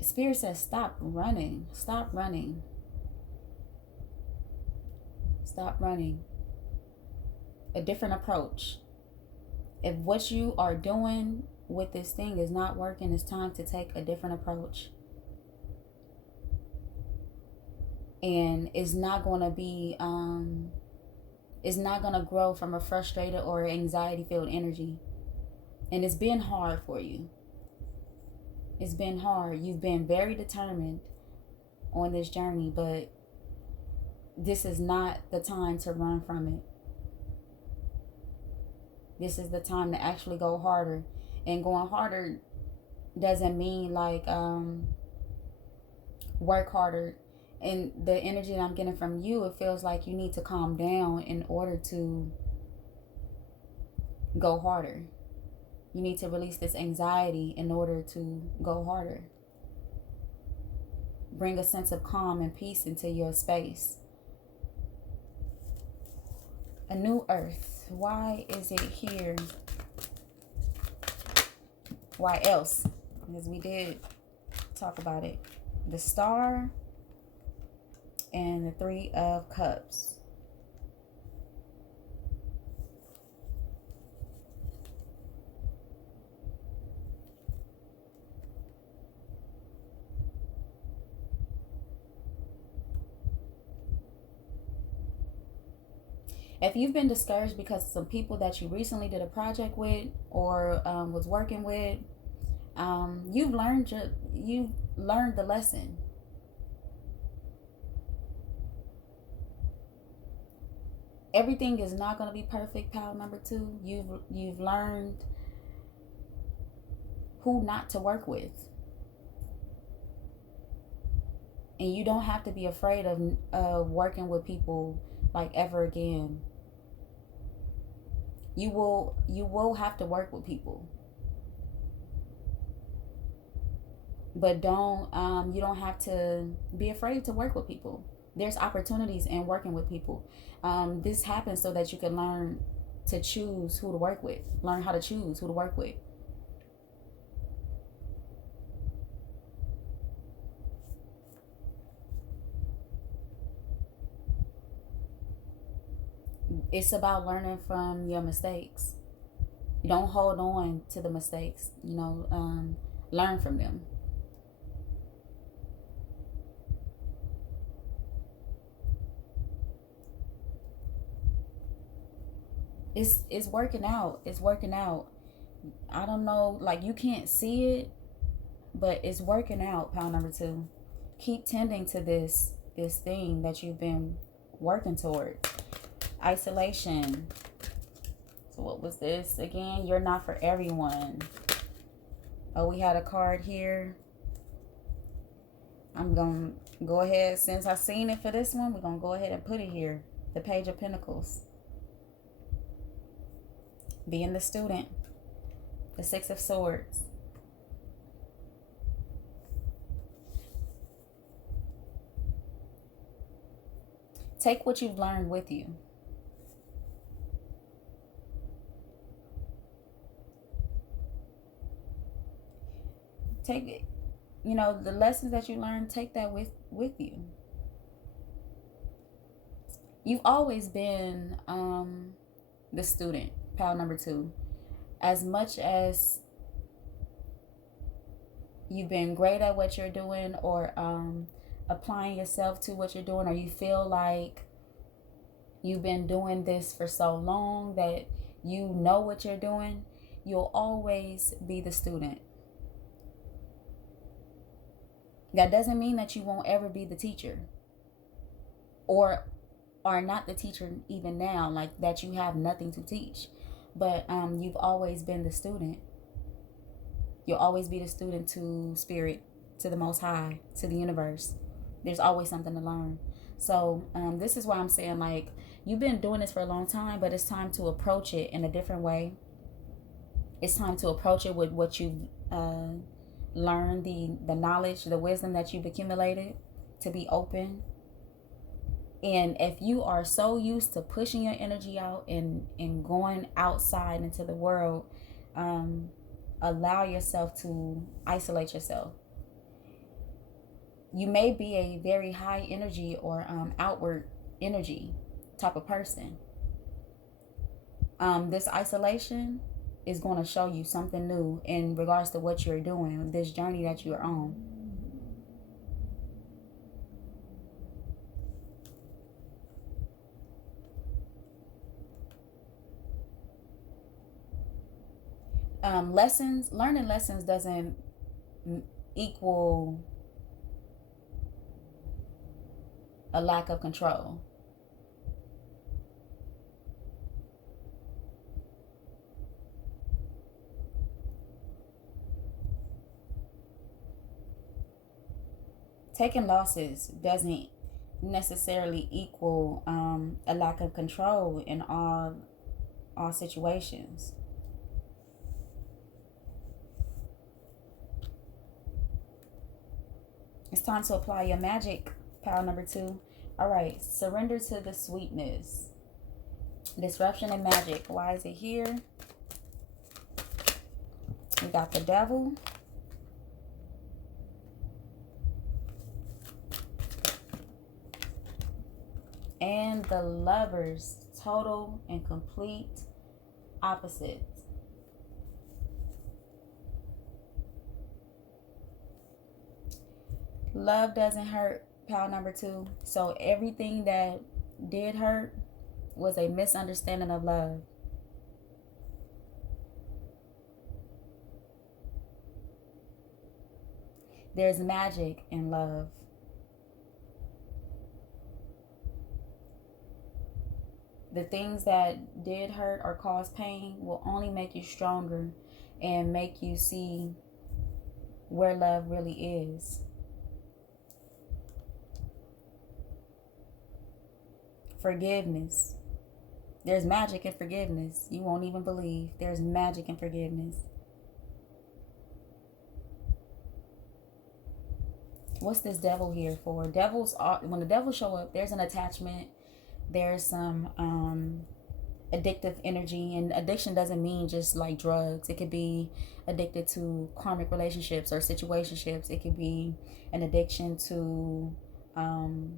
Spirit says, stop running, stop running, stop running. A different approach. If what you are doing with this thing is not working, it's time to take a different approach. And it's not going to be it's not going to grow from a frustrated or anxiety filled energy. And it's been hard for you. It's been hard. You've been very determined on this journey, but this is not the time to run from it. This is the time to actually go harder. And going harder doesn't mean like work harder. And the energy that I'm getting from you, it feels like you need to calm down in order to go harder. You need to release this anxiety in order to go harder. Bring a sense of calm and peace into your space. A new earth. Why is it here? Why else? Because we did talk about it. The Star and the Three of Cups. If you've been discouraged because some people that you recently did a project with or was working with, you've learned the lesson. Everything is not going to be perfect, pile number 2. You've learned who not to work with. And you don't have to be afraid of working with people like ever again. You will have to work with people. But you don't have to be afraid to work with people. There's opportunities in working with people. This happens so that you can learn to choose who to work with. Learn how to choose who to work with. It's about learning from your mistakes. You don't hold on to the mistakes. Learn from them. It's working out. It's working out. I don't know, like you can't see it, but it's working out, pile number 2. Keep tending to this thing that you've been working toward. Isolation. So what was this again? You're not for everyone. Oh, we had a card here. I'm gonna go ahead, since I seen it for this one, we're gonna go ahead and put it here. The Page of Pentacles. Being the student. The Six of Swords. Take what you've learned with you. Take it, the lessons that you learned, take that with you. You've always been the student, pile number 2. As much as you've been great at what you're doing, or applying yourself to what you're doing, or you feel like you've been doing this for so long that you know what you're doing, you'll always be the student. That doesn't mean that you won't ever be the teacher, or are not the teacher even now, like that you have nothing to teach. But you've always been the student. You'll always be the student to Spirit, to the Most High, to the universe. There's always something to learn. So this is why I'm saying, like, you've been doing this for a long time, but it's time to approach it in a different way. It's time to approach it with what you've learned, the knowledge, the wisdom that you've accumulated, to be open. And if you are so used to pushing your energy out and going outside into the world, allow yourself to isolate yourself. You may be a very high energy or outward energy type of person. This isolation is going to show you something new in regards to what you're doing, this journey that you're on. Learning lessons doesn't equal a lack of control. Taking losses doesn't necessarily equal a lack of control in all situations. It's time to apply your magic, pile number 2. All right, surrender to the sweetness. Disruption and magic. Why is it here? We got the devil. And the lovers, total and complete opposites. Love doesn't hurt, pile number 2. So everything that did hurt was a misunderstanding of love. There's magic in love. The things that did hurt or cause pain will only make you stronger and make you see where love really is. Forgiveness. There's magic in forgiveness. You won't even believe. There's magic in forgiveness. What's this devil here for? Devils are, when the devils show up, there's an attachment. There's some addictive energy, and addiction doesn't mean just like drugs. It could be addicted to karmic relationships or situationships. It could be an addiction to your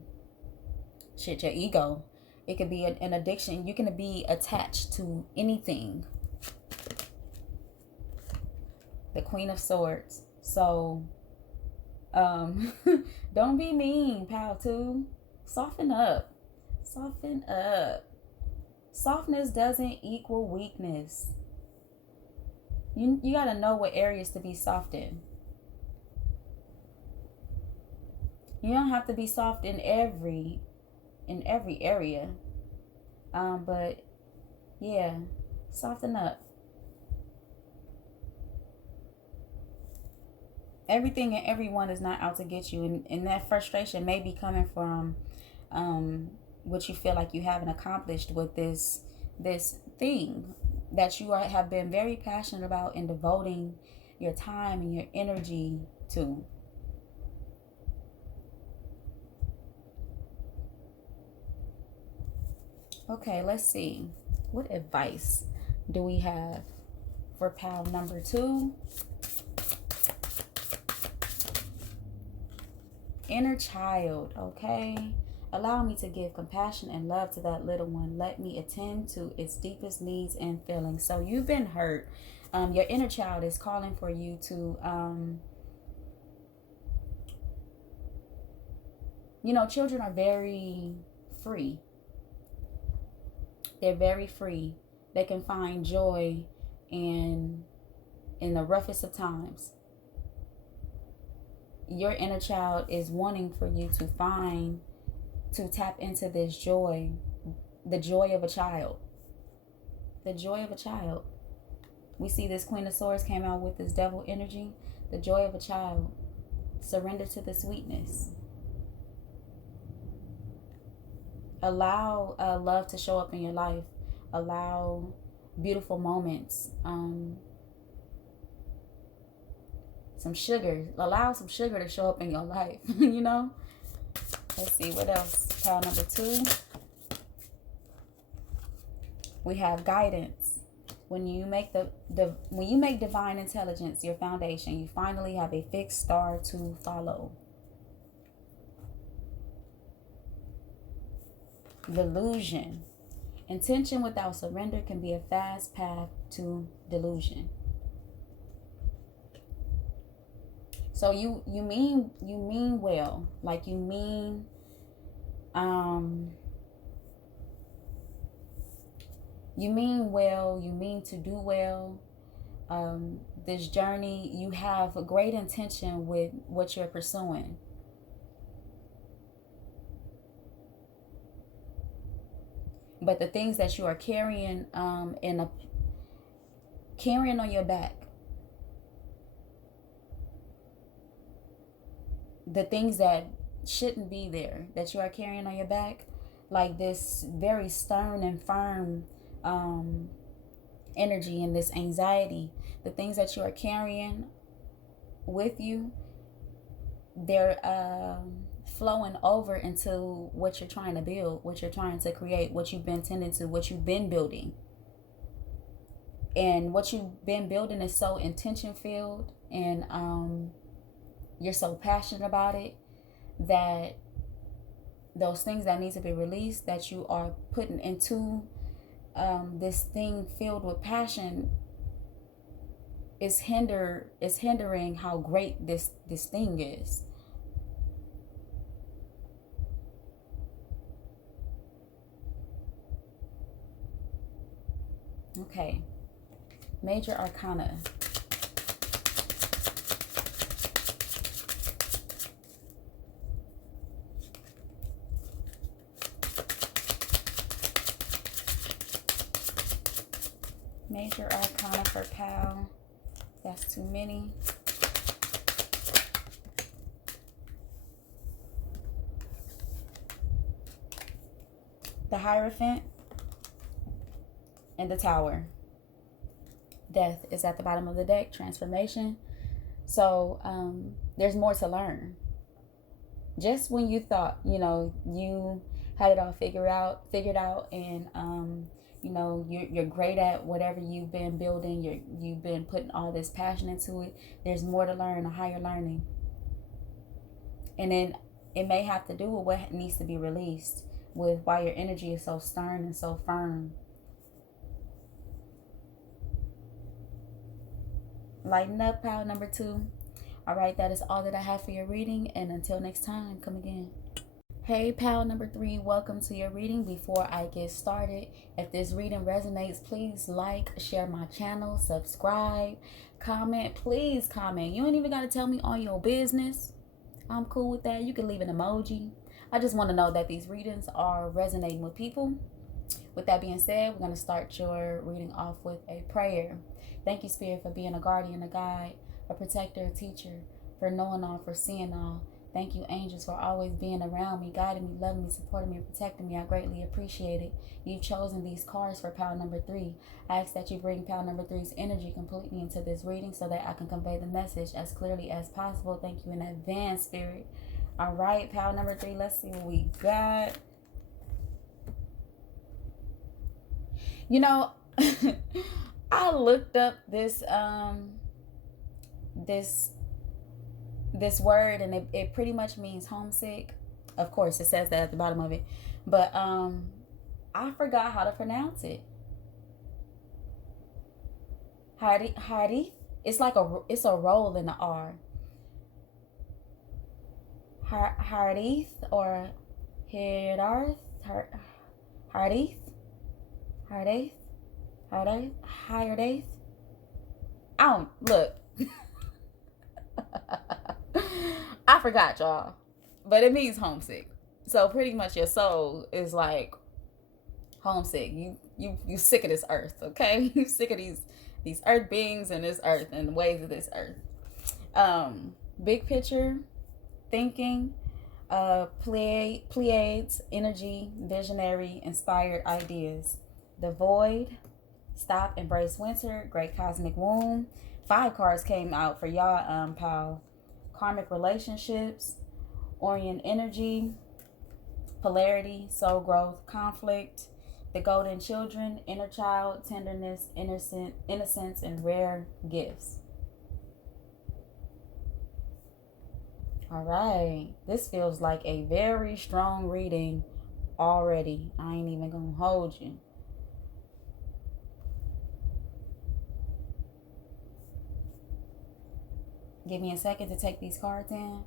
ego. It could be an addiction. You can be attached to anything. The Queen of Swords. So don't be mean, pal 2. Soften up. Soften up. Softness doesn't equal weakness. You got to know what areas to be soft in. You don't have to be soft in every area. But yeah, soften up. Everything and everyone is not out to get you, and that frustration may be coming from what you feel like you haven't accomplished with this thing that you have been very passionate about and devoting your time and your energy to. Okay, let's see. What advice do we have for pal number 2? Inner child, okay? Allow me to give compassion and love to that little one. Let me attend to its deepest needs and feelings. So you've been hurt. Your inner child is calling for you to, children are very free. They're very free. They can find joy in the roughest of times. Your inner child is wanting for you to tap into this joy, the joy of a child. The joy of a child. We see this Queen of Swords came out with this devil energy. The joy of a child. Surrender to the sweetness. Allow love to show up in your life. Allow beautiful moments. Some sugar. Allow some sugar to show up in your life. You know? Let's see, what else? Pile number 2. We have guidance. When you make when you make divine intelligence your foundation, you finally have a fixed star to follow. Delusion. Intention without surrender can be a fast path to delusion. So you mean well, like you mean well, you mean to do well. This journey, you have a great intention with what you're pursuing. But the things that you are carrying carrying on your back, the things that shouldn't be there, that you are carrying on your back, like this very stern and firm energy and this anxiety, the things that you are carrying with you, they're flowing over into what you're trying to build, what you're trying to create, what you've been tending to, what you've been building. And what you've been building is so intention filled, and you're so passionate about it, that those things that need to be released, that you are putting into this thing filled with passion, is hindering how great this thing is. Okay, Major Arcana. Major Arcana for Pal. That's too many. The Hierophant and the Tower. Death is at the bottom of the deck. Transformation. So there's more to learn. Just when you thought, you had it all figured out, and you're great at whatever you've been building, you've been putting all this passion into it, there's more to learn, a higher learning. And then it may have to do with what needs to be released, with why your energy is so stern and so firm. Lighten up, pile number 2. All right, that is all that I have for your reading, and until next time, come again. Hey, pal number 3, welcome to your reading. Before I get started, if this reading resonates, please like, share my channel, subscribe, comment. Please comment. You ain't even got to tell me all your business. I'm cool with that. You can leave an emoji. I just want to know that these readings are resonating with people. With that being said, we're going to start your reading off with a prayer. Thank you, Spirit, for being a guardian, a guide, a protector, a teacher, for knowing all, for seeing all. Thank you, angels, for always being around me, guiding me, loving me, supporting me, and protecting me. I greatly appreciate it. You've chosen these cards for pile number 3. I ask that you bring pile number 3's energy completely into this reading so that I can convey the message as clearly as possible. Thank you in advance, Spirit. All right, pile number 3, let's see what we got. I looked up this word, and it pretty much means homesick. Of course, it says that at the bottom of it, but I forgot how to pronounce it. Hardy. It's like it's a roll in the R. Hardith or Hirdarth. Hardith. I don't look. I forgot, y'all, but it means homesick. So pretty much your soul is like homesick. You sick of this earth, okay? You sick of these earth beings and this earth and the ways of this earth. Big picture thinking. Pleiades, energy, visionary, inspired ideas. The void, stop, embrace winter, great cosmic womb. 5 cards came out for y'all, pal. Karmic relationships, Orient energy, polarity, soul growth, conflict. The golden children, inner child, tenderness, innocence, and rare gifts. All right, this feels like a very strong reading already. I ain't even gonna hold you. Give me a second to take these cards in.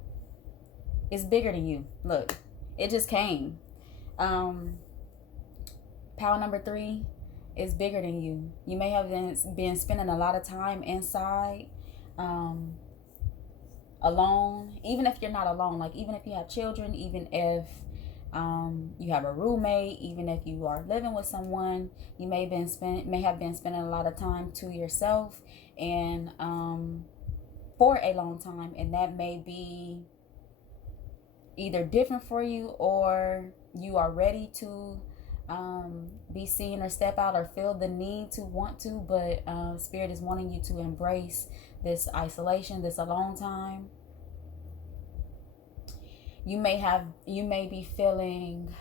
It's bigger than you. Look, it just came. Pile number 3 is bigger than you. You may have been spending a lot of time inside, alone. Even if you're not alone, like even if you have children, even if you have a roommate, even if you are living with someone, you may have been spending a lot of time to yourself and for a long time, and that may be either different for you, or you are ready to be seen or step out or feel the need to want to, but Spirit is wanting you to embrace this isolation, this alone time. You may be feeling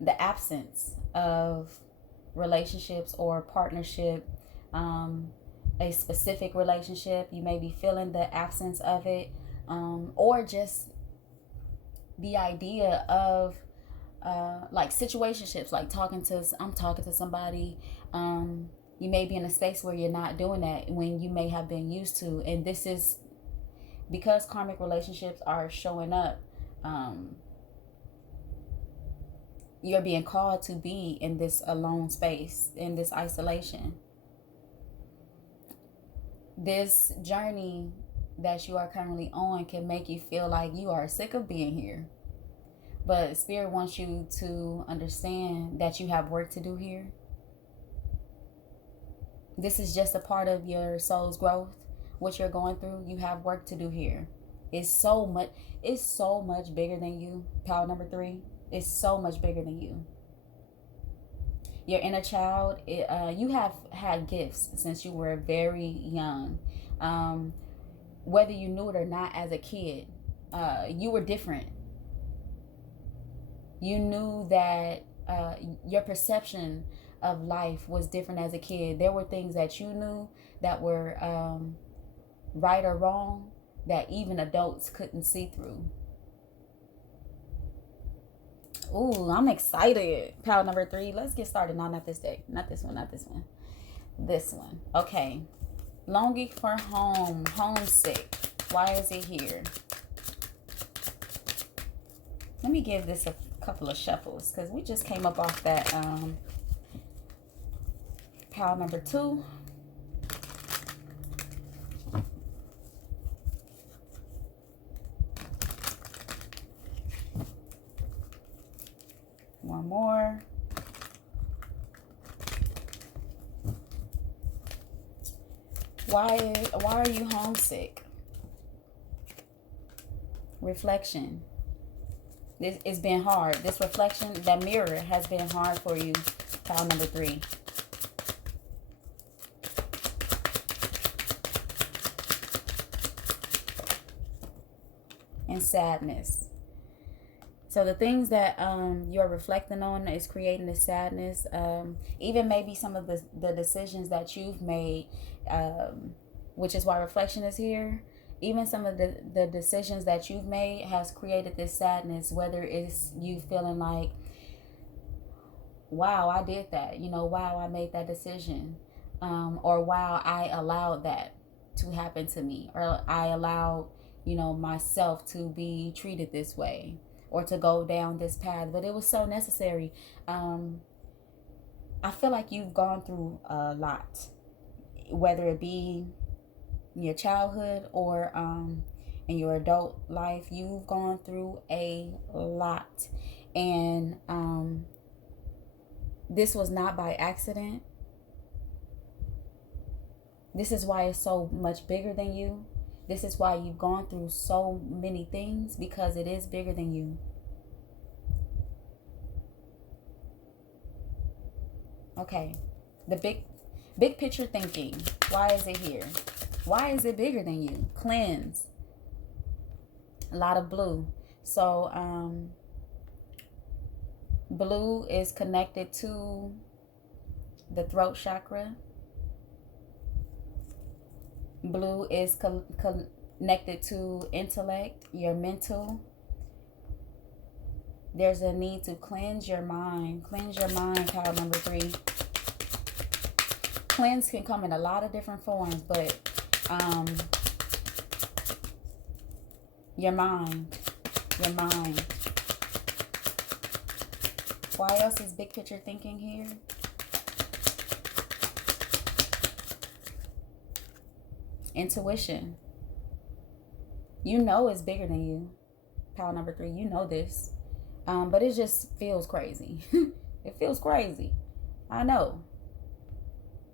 the absence of relationships or partnership, a specific relationship. You may be feeling the absence of it, or just the idea of like situationships, like I'm talking to somebody. You may be in a space where you're not doing that when you may have been used to, and this is because karmic relationships are showing up. You're being called to be in this alone space, in this isolation. This journey that you are currently on can make you feel like you are sick of being here. But Spirit wants you to understand that you have work to do here. This is just a part of your soul's growth. What you're going through, you have work to do here. It's so much bigger than you. Pile number 3. It's so much bigger than you. Your inner child, you have had gifts since you were very young. Whether you knew it or not as a kid, you were different. You knew that your perception of life was different as a kid. There were things that you knew that were right or wrong that even adults couldn't see through. Ooh, I'm excited. Pile number 3. Let's get started. No, not this day. Not this one. Not this one. This one. Okay. Longing for home. Homesick. Why is it here? Let me give this a couple of shuffles, because we just came up off that pile number 2. One more. Why are you homesick? Reflection. It's been hard. This reflection, that mirror, has been hard for you. Pile number 3. And sadness. So the things that you're reflecting on is creating this sadness. Even maybe some of the decisions that you've made, which is why reflection is here. Even some of the decisions that you've made has created this sadness, whether it's you feeling like, wow, I did that. Wow, I made that decision. Or wow, I allowed that to happen to me. Or I allowed, myself to be treated this way, or to go down this path, but it was so necessary. I feel like you've gone through a lot, whether it be your childhood or in your adult life. You've gone through a lot, and this was not by accident. This is why it's so much bigger than you. This is why you've gone through so many things, because it is bigger than you. Okay. The big picture thinking. Why is it here? Why is it bigger than you? Cleanse. A lot of blue. So, blue is connected to the throat chakra. Blue is connected to intellect, your mental. There's a need to cleanse your mind. Cleanse your mind, pile number 3. Cleanse can come in a lot of different forms, but your mind. Your mind. Why else is big picture thinking here? Intuition. You know it's bigger than you. Pile number 3. You know this. But it just feels crazy. It feels crazy. I know.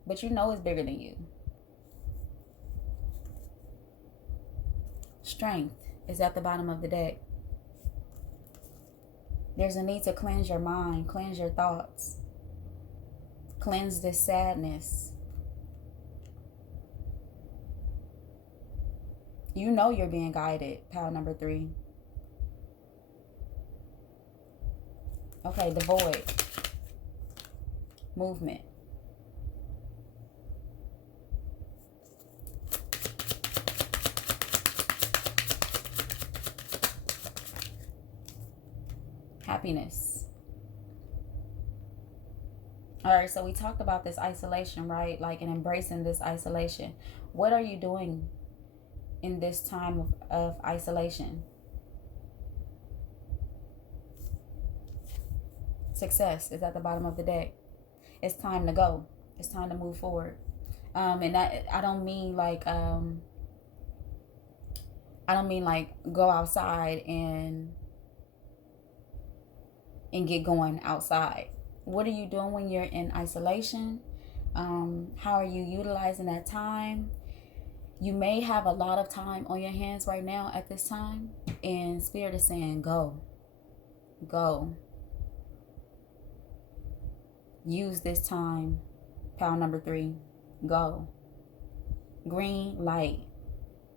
But you know it's bigger than you. Strength is at the bottom of the deck. There's a need to cleanse your mind, cleanse your thoughts, cleanse this sadness. You know you're being guided, pile number 3. Okay, the void. Movement. Happiness. All right, so we talked about this isolation, right? Like, and embracing this isolation. What are you doing in this time of isolation? Success is at the bottom of the deck. It's time to go. It's time to move forward. And that, I don't mean like go outside and get going outside. What are you doing when you're in isolation? How are you utilizing that time? You may have a lot of time on your hands right now at this time, and Spirit is saying, go. Go. Use this time. Pile number 3. Go. Green light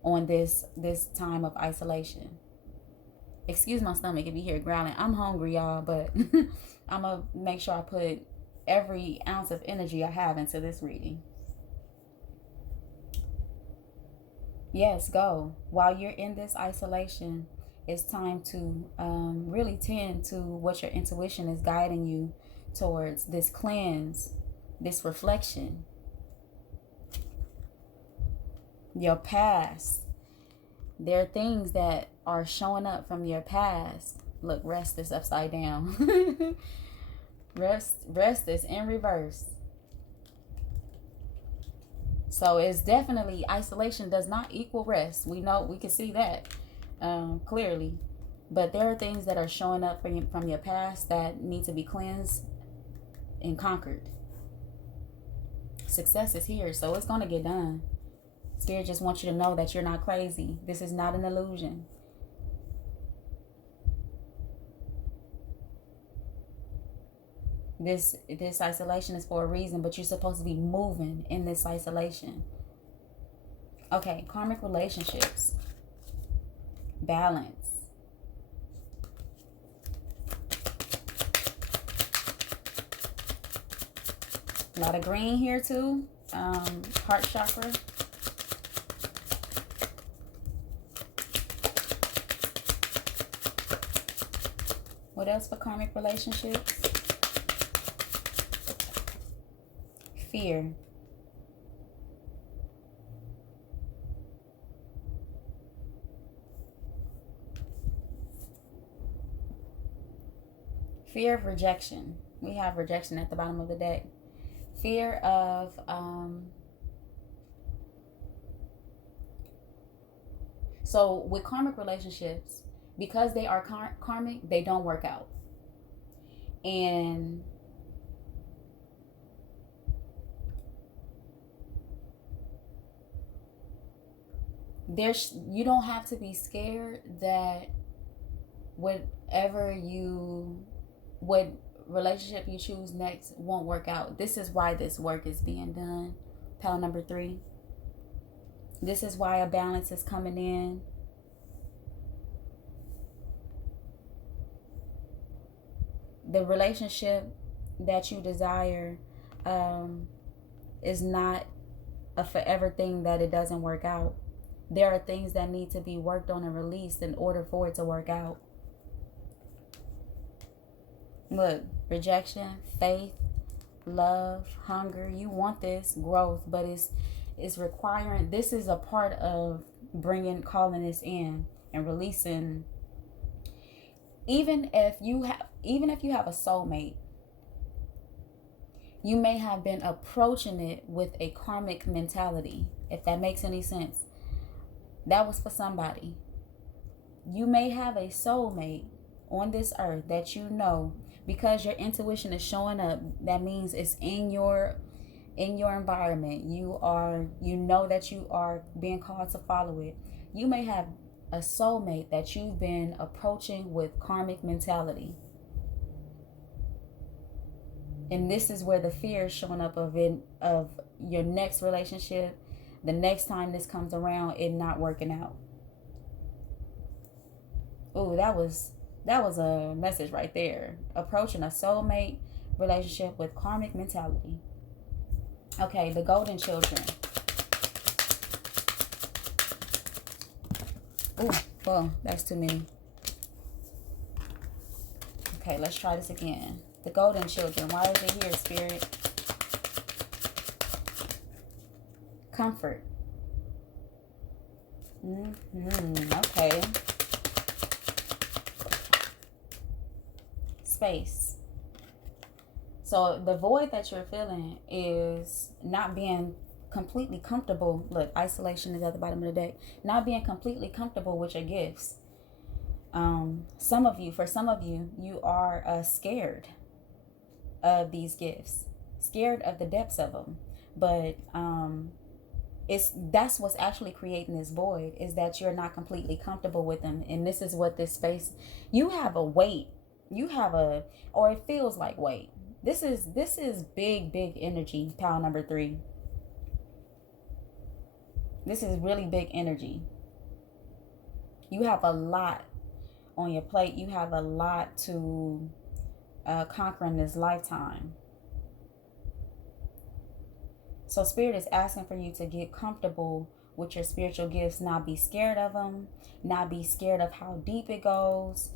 on this time of isolation. Excuse my stomach if you hear growling. I'm hungry, y'all, but I'm going to make sure I put every ounce of energy I have into this reading. Yes, go. While you're in this isolation, it's time to really tend to what your intuition is guiding you towards, this cleanse, this reflection. Your past. There are things that are showing up from your past. Look, rest is upside down. Rest is in reverse. So it's definitely, isolation does not equal rest. We know, we can see that clearly. But there are things that are showing up from your past that need to be cleansed and conquered. Success is here, so it's going to get done. Spirit just wants you to know that you're not crazy. This is not an illusion. This isolation is for a reason, but you're supposed to be moving in this isolation. Okay, karmic relationships. Balance. A lot of green here too. Heart chakra. What else for karmic relationships? Fear. Fear of rejection. We have rejection at the bottom of the deck. Fear of so with karmic relationships, because they are karmic, they don't work out. And You don't have to be scared that whatever what relationship you choose next won't work out. This is why this work is being done. Pile number 3. This is why a balance is coming in. The relationship that you desire is not a forever thing that it doesn't work out. There are things that need to be worked on and released in order for it to work out. Look, rejection, faith, love, hunger. You want this growth, but it's requiring. This is a part of calling this in and releasing. Even if you have a soulmate, you may have been approaching it with a karmic mentality, if that makes any sense. That was for somebody. You may have a soulmate on this earth that you know, because your intuition is showing up. That means it's in your environment. You know that you are being called to follow it. You may have a soulmate that you've been approaching with karmic mentality. And this is where the fear is showing up of your next relationship, the next time this comes around, it not working out. Ooh, that was a message right there. Approaching a soulmate relationship with karmic mentality. Okay, the golden children. Ooh, well, that's too many. Okay, let's try this again. The golden children. Why is it here, Spirit? Comfort. Okay. Space. So the void that you're feeling is not being completely comfortable. Look, isolation is at the bottom of the deck. Not being completely comfortable with your gifts. For some of you, you are scared of these gifts, scared of the depths of them. But that's what's actually creating this void, is that you're not completely comfortable with them. And this is what this space, you have a weight, or it feels like weight. This is big energy. Pile number 3. This is really big energy. You have a lot on your plate. You have a lot to conquer in this lifetime. So Spirit is asking for you to get comfortable with your spiritual gifts, not be scared of them, not be scared of how deep it goes.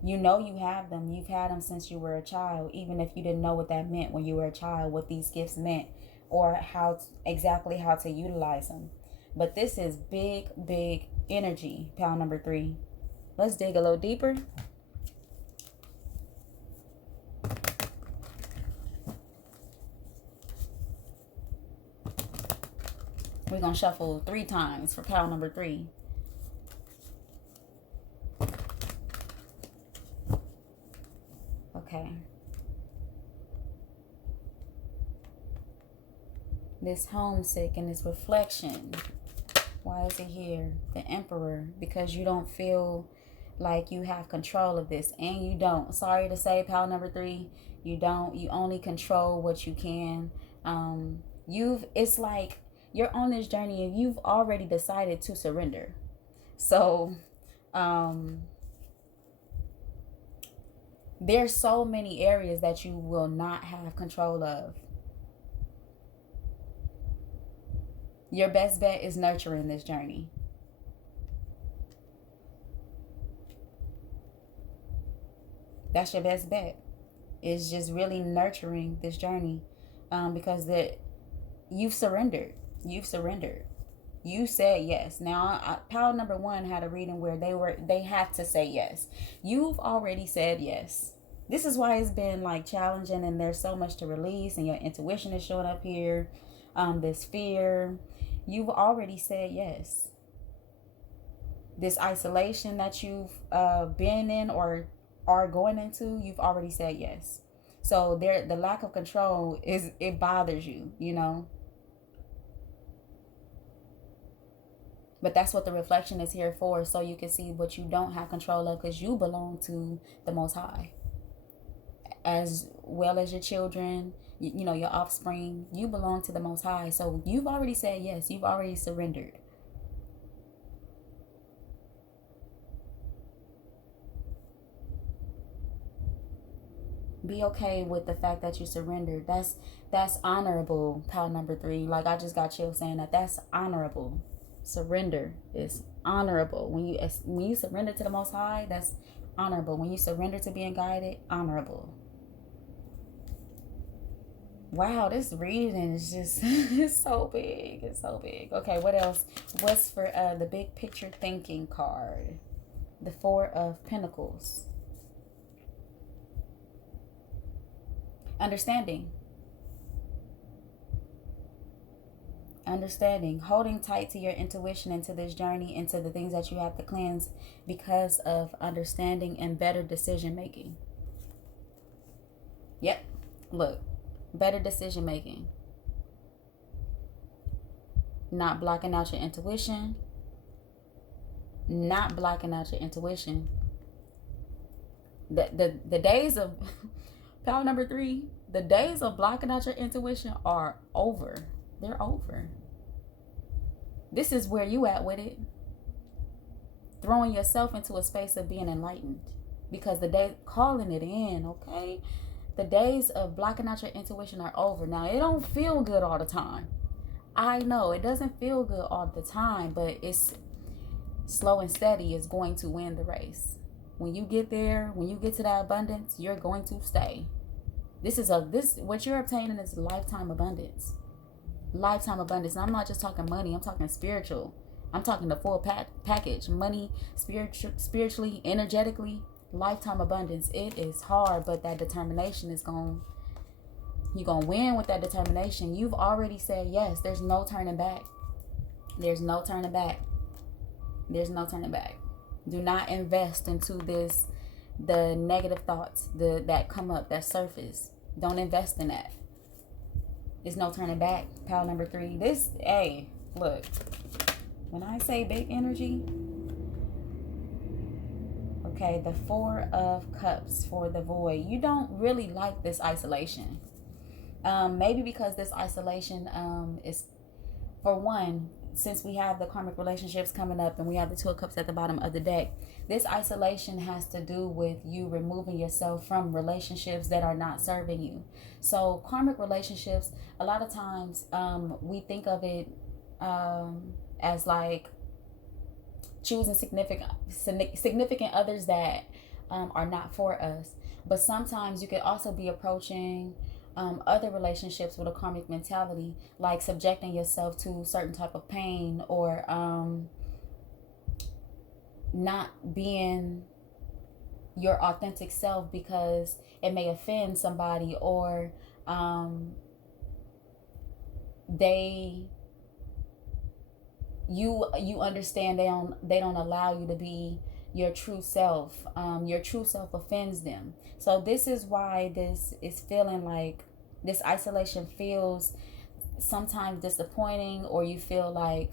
You know you have them. You've had them since you were a child, even if you didn't know what that meant when you were a child, what these gifts meant, or exactly how to utilize them. But this is big energy. Pile number 3. Let's dig a little deeper. We're going to shuffle 3 times for pile number 3. Okay. This homesick and this reflection. Why is it here? The Emperor. Because you don't feel like you have control of this. And you don't. Sorry to say, pile number 3. You don't. You only control what you can. It's like you're on this journey and you've already decided to surrender. So, there's so many areas that you will not have control of. Your best bet is nurturing this journey. That's your best bet. Is just really nurturing this journey, because you've surrendered. You've surrendered. You said yes. Now, pile number 1 had a reading where they had to say yes. You've already said yes. This is why it's been like challenging, and there's so much to release, and your intuition is showing up here. This fear, you've already said yes. This isolation that you've been in or are going into, you've already said yes. So the lack of control it bothers you, you know. But that's what the reflection is here for, so you can see what you don't have control of, because you belong to the Most High, as well as your children, you know, your offspring. You belong to the Most High. So you've already said yes. You've already surrendered. Be okay with the fact that you surrendered. That's honorable, pal number 3. Like, I just got chills saying that. That's honorable. Surrender is honorable. When you surrender to the Most High, that's honorable. When you surrender to being guided, honorable. Wow, this reading is just it's so big. It's so big. Okay, what else? What's for the big picture thinking card? The 4 of Pentacles. Understanding. Understanding. Holding tight to your intuition into this journey, into the things that you have to cleanse because of understanding and better decision making. Yep. Look. Better decision making. Not blocking out your intuition. Not blocking out your intuition. The days of power number 3, the days of blocking out your intuition are over. They're over. This is where you at with it. Throwing yourself into a space of being enlightened. Because the day, calling it in, okay? The days of blocking out your intuition are over. Now, it don't feel good all the time. I know it doesn't feel good all the time, but it's slow and steady is going to win the race. When you get there, when you get to that abundance, you're going to stay. What you're obtaining is lifetime abundance. Lifetime abundance. And I'm not just talking money. I'm talking spiritual. I'm talking the full package. Money, spiritually, energetically. Lifetime abundance. It is hard, but that determination is you're going to win with that determination. You've already said yes. There's no turning back. There's no turning back. There's no turning back. Do not invest into the negative thoughts that come up, that surface. Don't invest in that. There's no turning back. Pile number 3. Hey, look. When I say big energy, okay, the 4 of Cups for the void. You don't really like this isolation. Maybe because this isolation is, for one, since we have the karmic relationships coming up and we have the 2 of Cups at the bottom of the deck, this isolation has to do with you removing yourself from relationships that are not serving you. So karmic relationships, a lot of times we think of it as like choosing significant others that are not for us. But sometimes you could also be approaching other relationships with a karmic mentality, like subjecting yourself to certain type of pain, or not being your authentic self because it may offend somebody, or you understand they don't allow you to be your true self. Your true self offends them. So this is why this is feeling like this isolation feels sometimes disappointing, or you feel like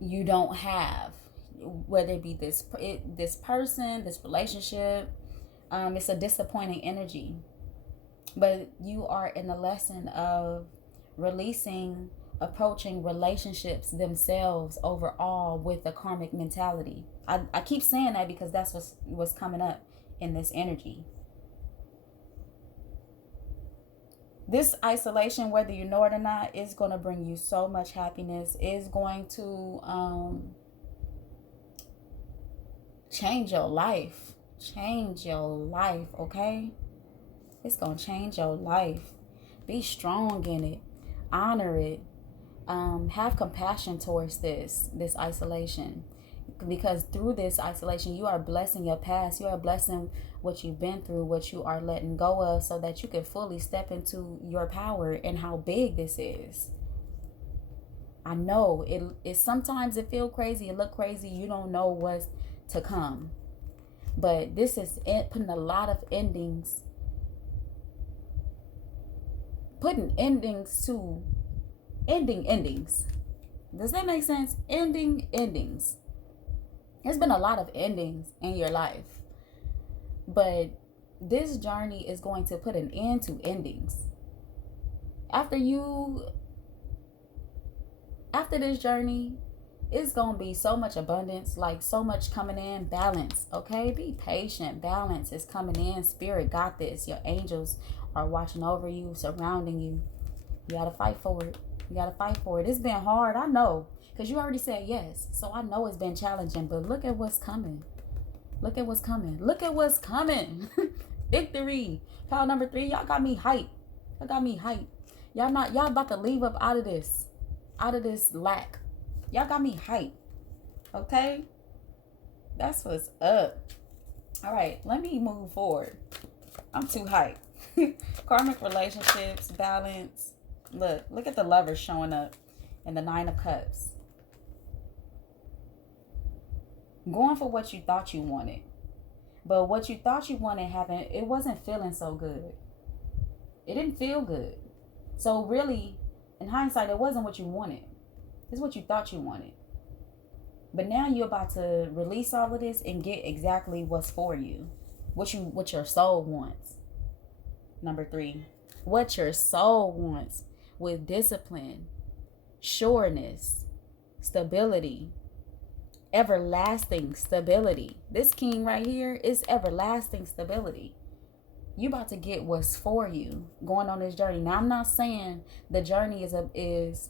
you don't have, whether it be this person, this relationship. It's a disappointing energy. But you are in the lesson of approaching relationships themselves overall with a karmic mentality. I keep saying that because that's what's coming up in this energy. This isolation, whether you know it or not, is going to bring you so much happiness. Is going to change your life. Change your life, okay? It's going to change your life. Be strong in it. Honor it. Have compassion towards this isolation. Because through this isolation, you are blessing your past. You are blessing what you've been through, what you are letting go of, so that you can fully step into your power and how big this is. I know it sometimes it feel crazy, it look crazy. You don't know what's to come. But this is putting a lot of endings putting endings to endings. Does that make sense? Endings. There's been a lot of endings in your life, but this journey is going to put an end to endings. After this journey, it's going to be so much abundance, like so much coming in, balance, okay? Be patient. Balance is coming in. Spirit got this. Your angels are watching over you, surrounding you. You got to fight for it. It's been hard, I know, because you already said yes. So I know it's been challenging, but look at what's coming. Victory. Pile number 3, y'all got me hyped. Y'all about to leave up out of this lack. Y'all got me hyped. Okay? That's what's up. All right, let me move forward. I'm too hyped. Karmic relationships, balance. Look at the Lovers showing up and the 9 of Cups. Going for what you thought you wanted. But what you thought you wanted it wasn't feeling so good. It didn't feel good. So really, in hindsight, it wasn't what you wanted. It's what you thought you wanted. But now you're about to release all of this and get exactly what's for you. What your soul wants. Number 3. What your soul wants, with discipline, sureness, stability, everlasting stability. This king right here is everlasting stability. You about to get what's for you going on this journey. Now, I'm not saying the journey is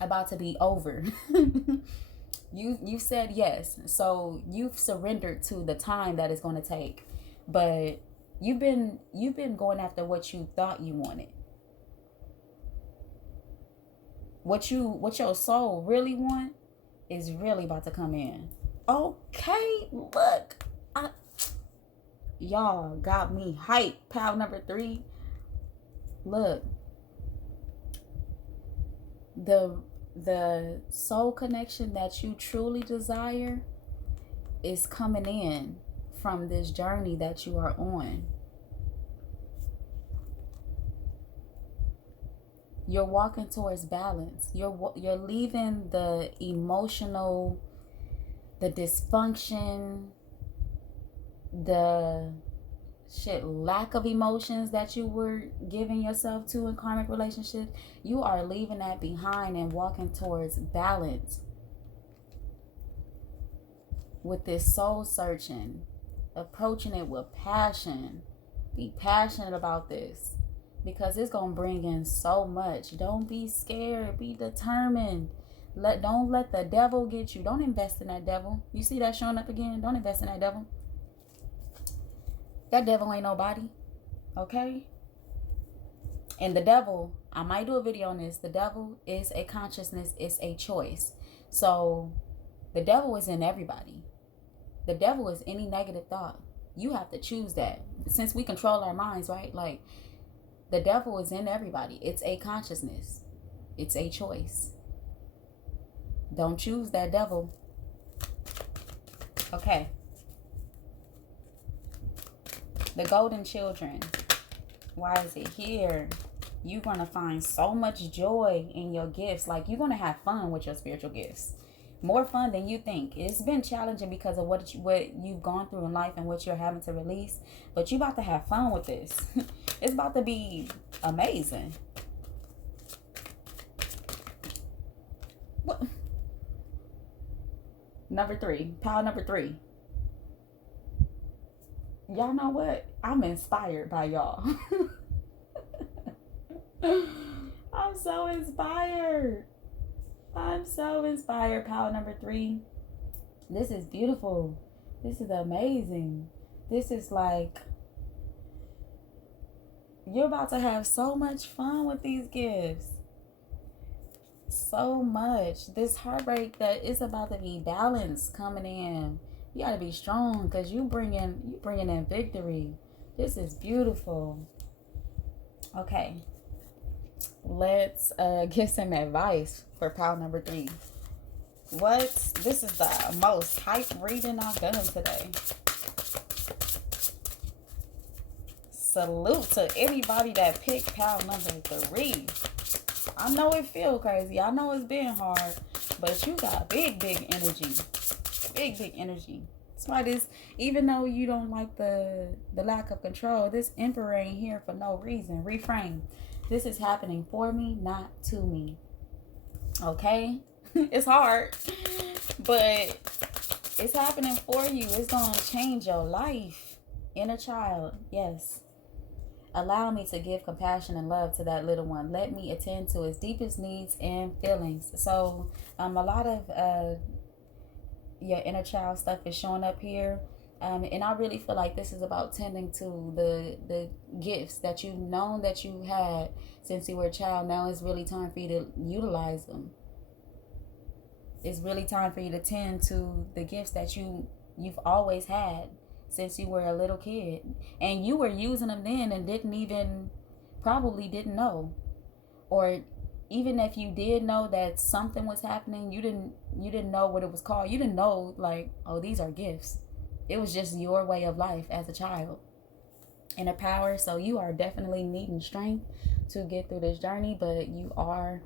about to be over. You said yes, so you've surrendered to the time that it's going to take. But you've been going after what you thought you wanted. What your soul really want is really about to come in. Okay, look, y'all got me hyped. Pile number 3. Look, the soul connection that you truly desire is coming in from this journey that you are on. You're walking towards balance. You're leaving the emotional, the dysfunction, the lack of emotions that you were giving yourself to in karmic relationships. You are leaving that behind and walking towards balance with this soul searching, approaching it with passion. Be passionate about this, because it's going to bring in so much. Don't be scared. Be determined. Don't let the devil get you. Don't invest in that devil. You see that showing up again? Don't invest in that devil. That devil ain't nobody. Okay? And the devil, I might do a video on this. The devil is a consciousness. It's a choice. So the devil is in everybody. The devil is any negative thought. You have to choose that. Since we control our minds, right? Like, the devil is in everybody. It's a consciousness. It's a choice. Don't choose that devil. Okay. The golden children. Why is it here? You're going to find so much joy in your gifts. Like, you're going to have fun with your spiritual gifts. More fun than you think. It's been challenging because of what you've gone through in life and what you're having to release. But you're about to have fun with this. It's about to be amazing. What? Number 3. Pile number 3. Y'all know what? I'm inspired by y'all. I'm so inspired. Pile number 3. This is beautiful. This is amazing. This is like, you're about to have so much fun with these gifts. So much. This heartbreak that is about to be balanced coming in. You got to be strong, because you bringing in victory. This is beautiful. Okay. Let's get some advice for pile number 3. This is the most hype reading I've done today. salute to anybody that picked pile number 3. I know it feel crazy. I know it's been hard, but you got big energy. Big energy. That's why this, even though you don't like the lack of control, this Emperor ain't here for no reason. Reframe. This is happening for me, not to me. Okay? It's hard, but it's happening for you. It's going to change your life. Inner child, yes. Allow me to give compassion and love to that little one. Let me attend to its deepest needs and feelings. So a lot of your inner child stuff is showing up here. And I really feel like this is about tending to the gifts that you've known that you had since you were a child. Now it's really time for you to utilize them. It's really time for you to tend to the gifts that you've always had since you were a little kid. And you were using them then and probably didn't know. Or even if you did know that something was happening, you didn't know what it was called. You didn't know, like, oh, these are gifts. It was just your way of life as a child. Inner power. So you are definitely needing strength to get through this journey, but you are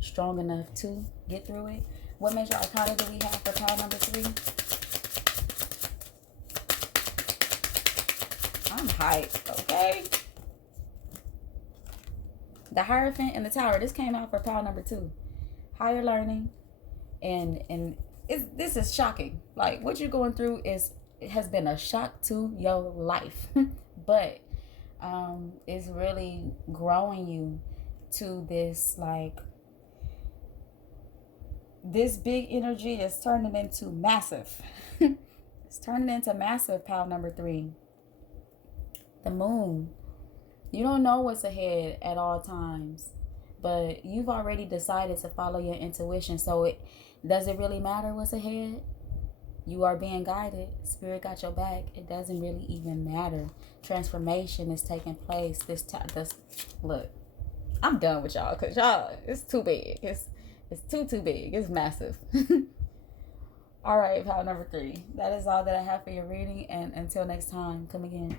strong enough to get through it. What major arcana do we have for pile number 3? I'm hyped, okay? The Hierophant and the Tower. This came out for pile number 2. Higher learning, and this is shocking. Like, what you're going through has been a shock to your life, but it's really growing you to this, like, this big energy is turning into massive. It's turning into massive. Pile number 3. The Moon. You don't know what's ahead at all times, but you've already decided to follow your intuition. So does it really matter what's ahead? You are being guided. Spirit got your back. It doesn't really even matter. Transformation is taking place. Look, I'm done with y'all because y'all, it's too big. It's too big. It's massive. All right, pile number 3. That is all that I have for your reading. And until next time, come again.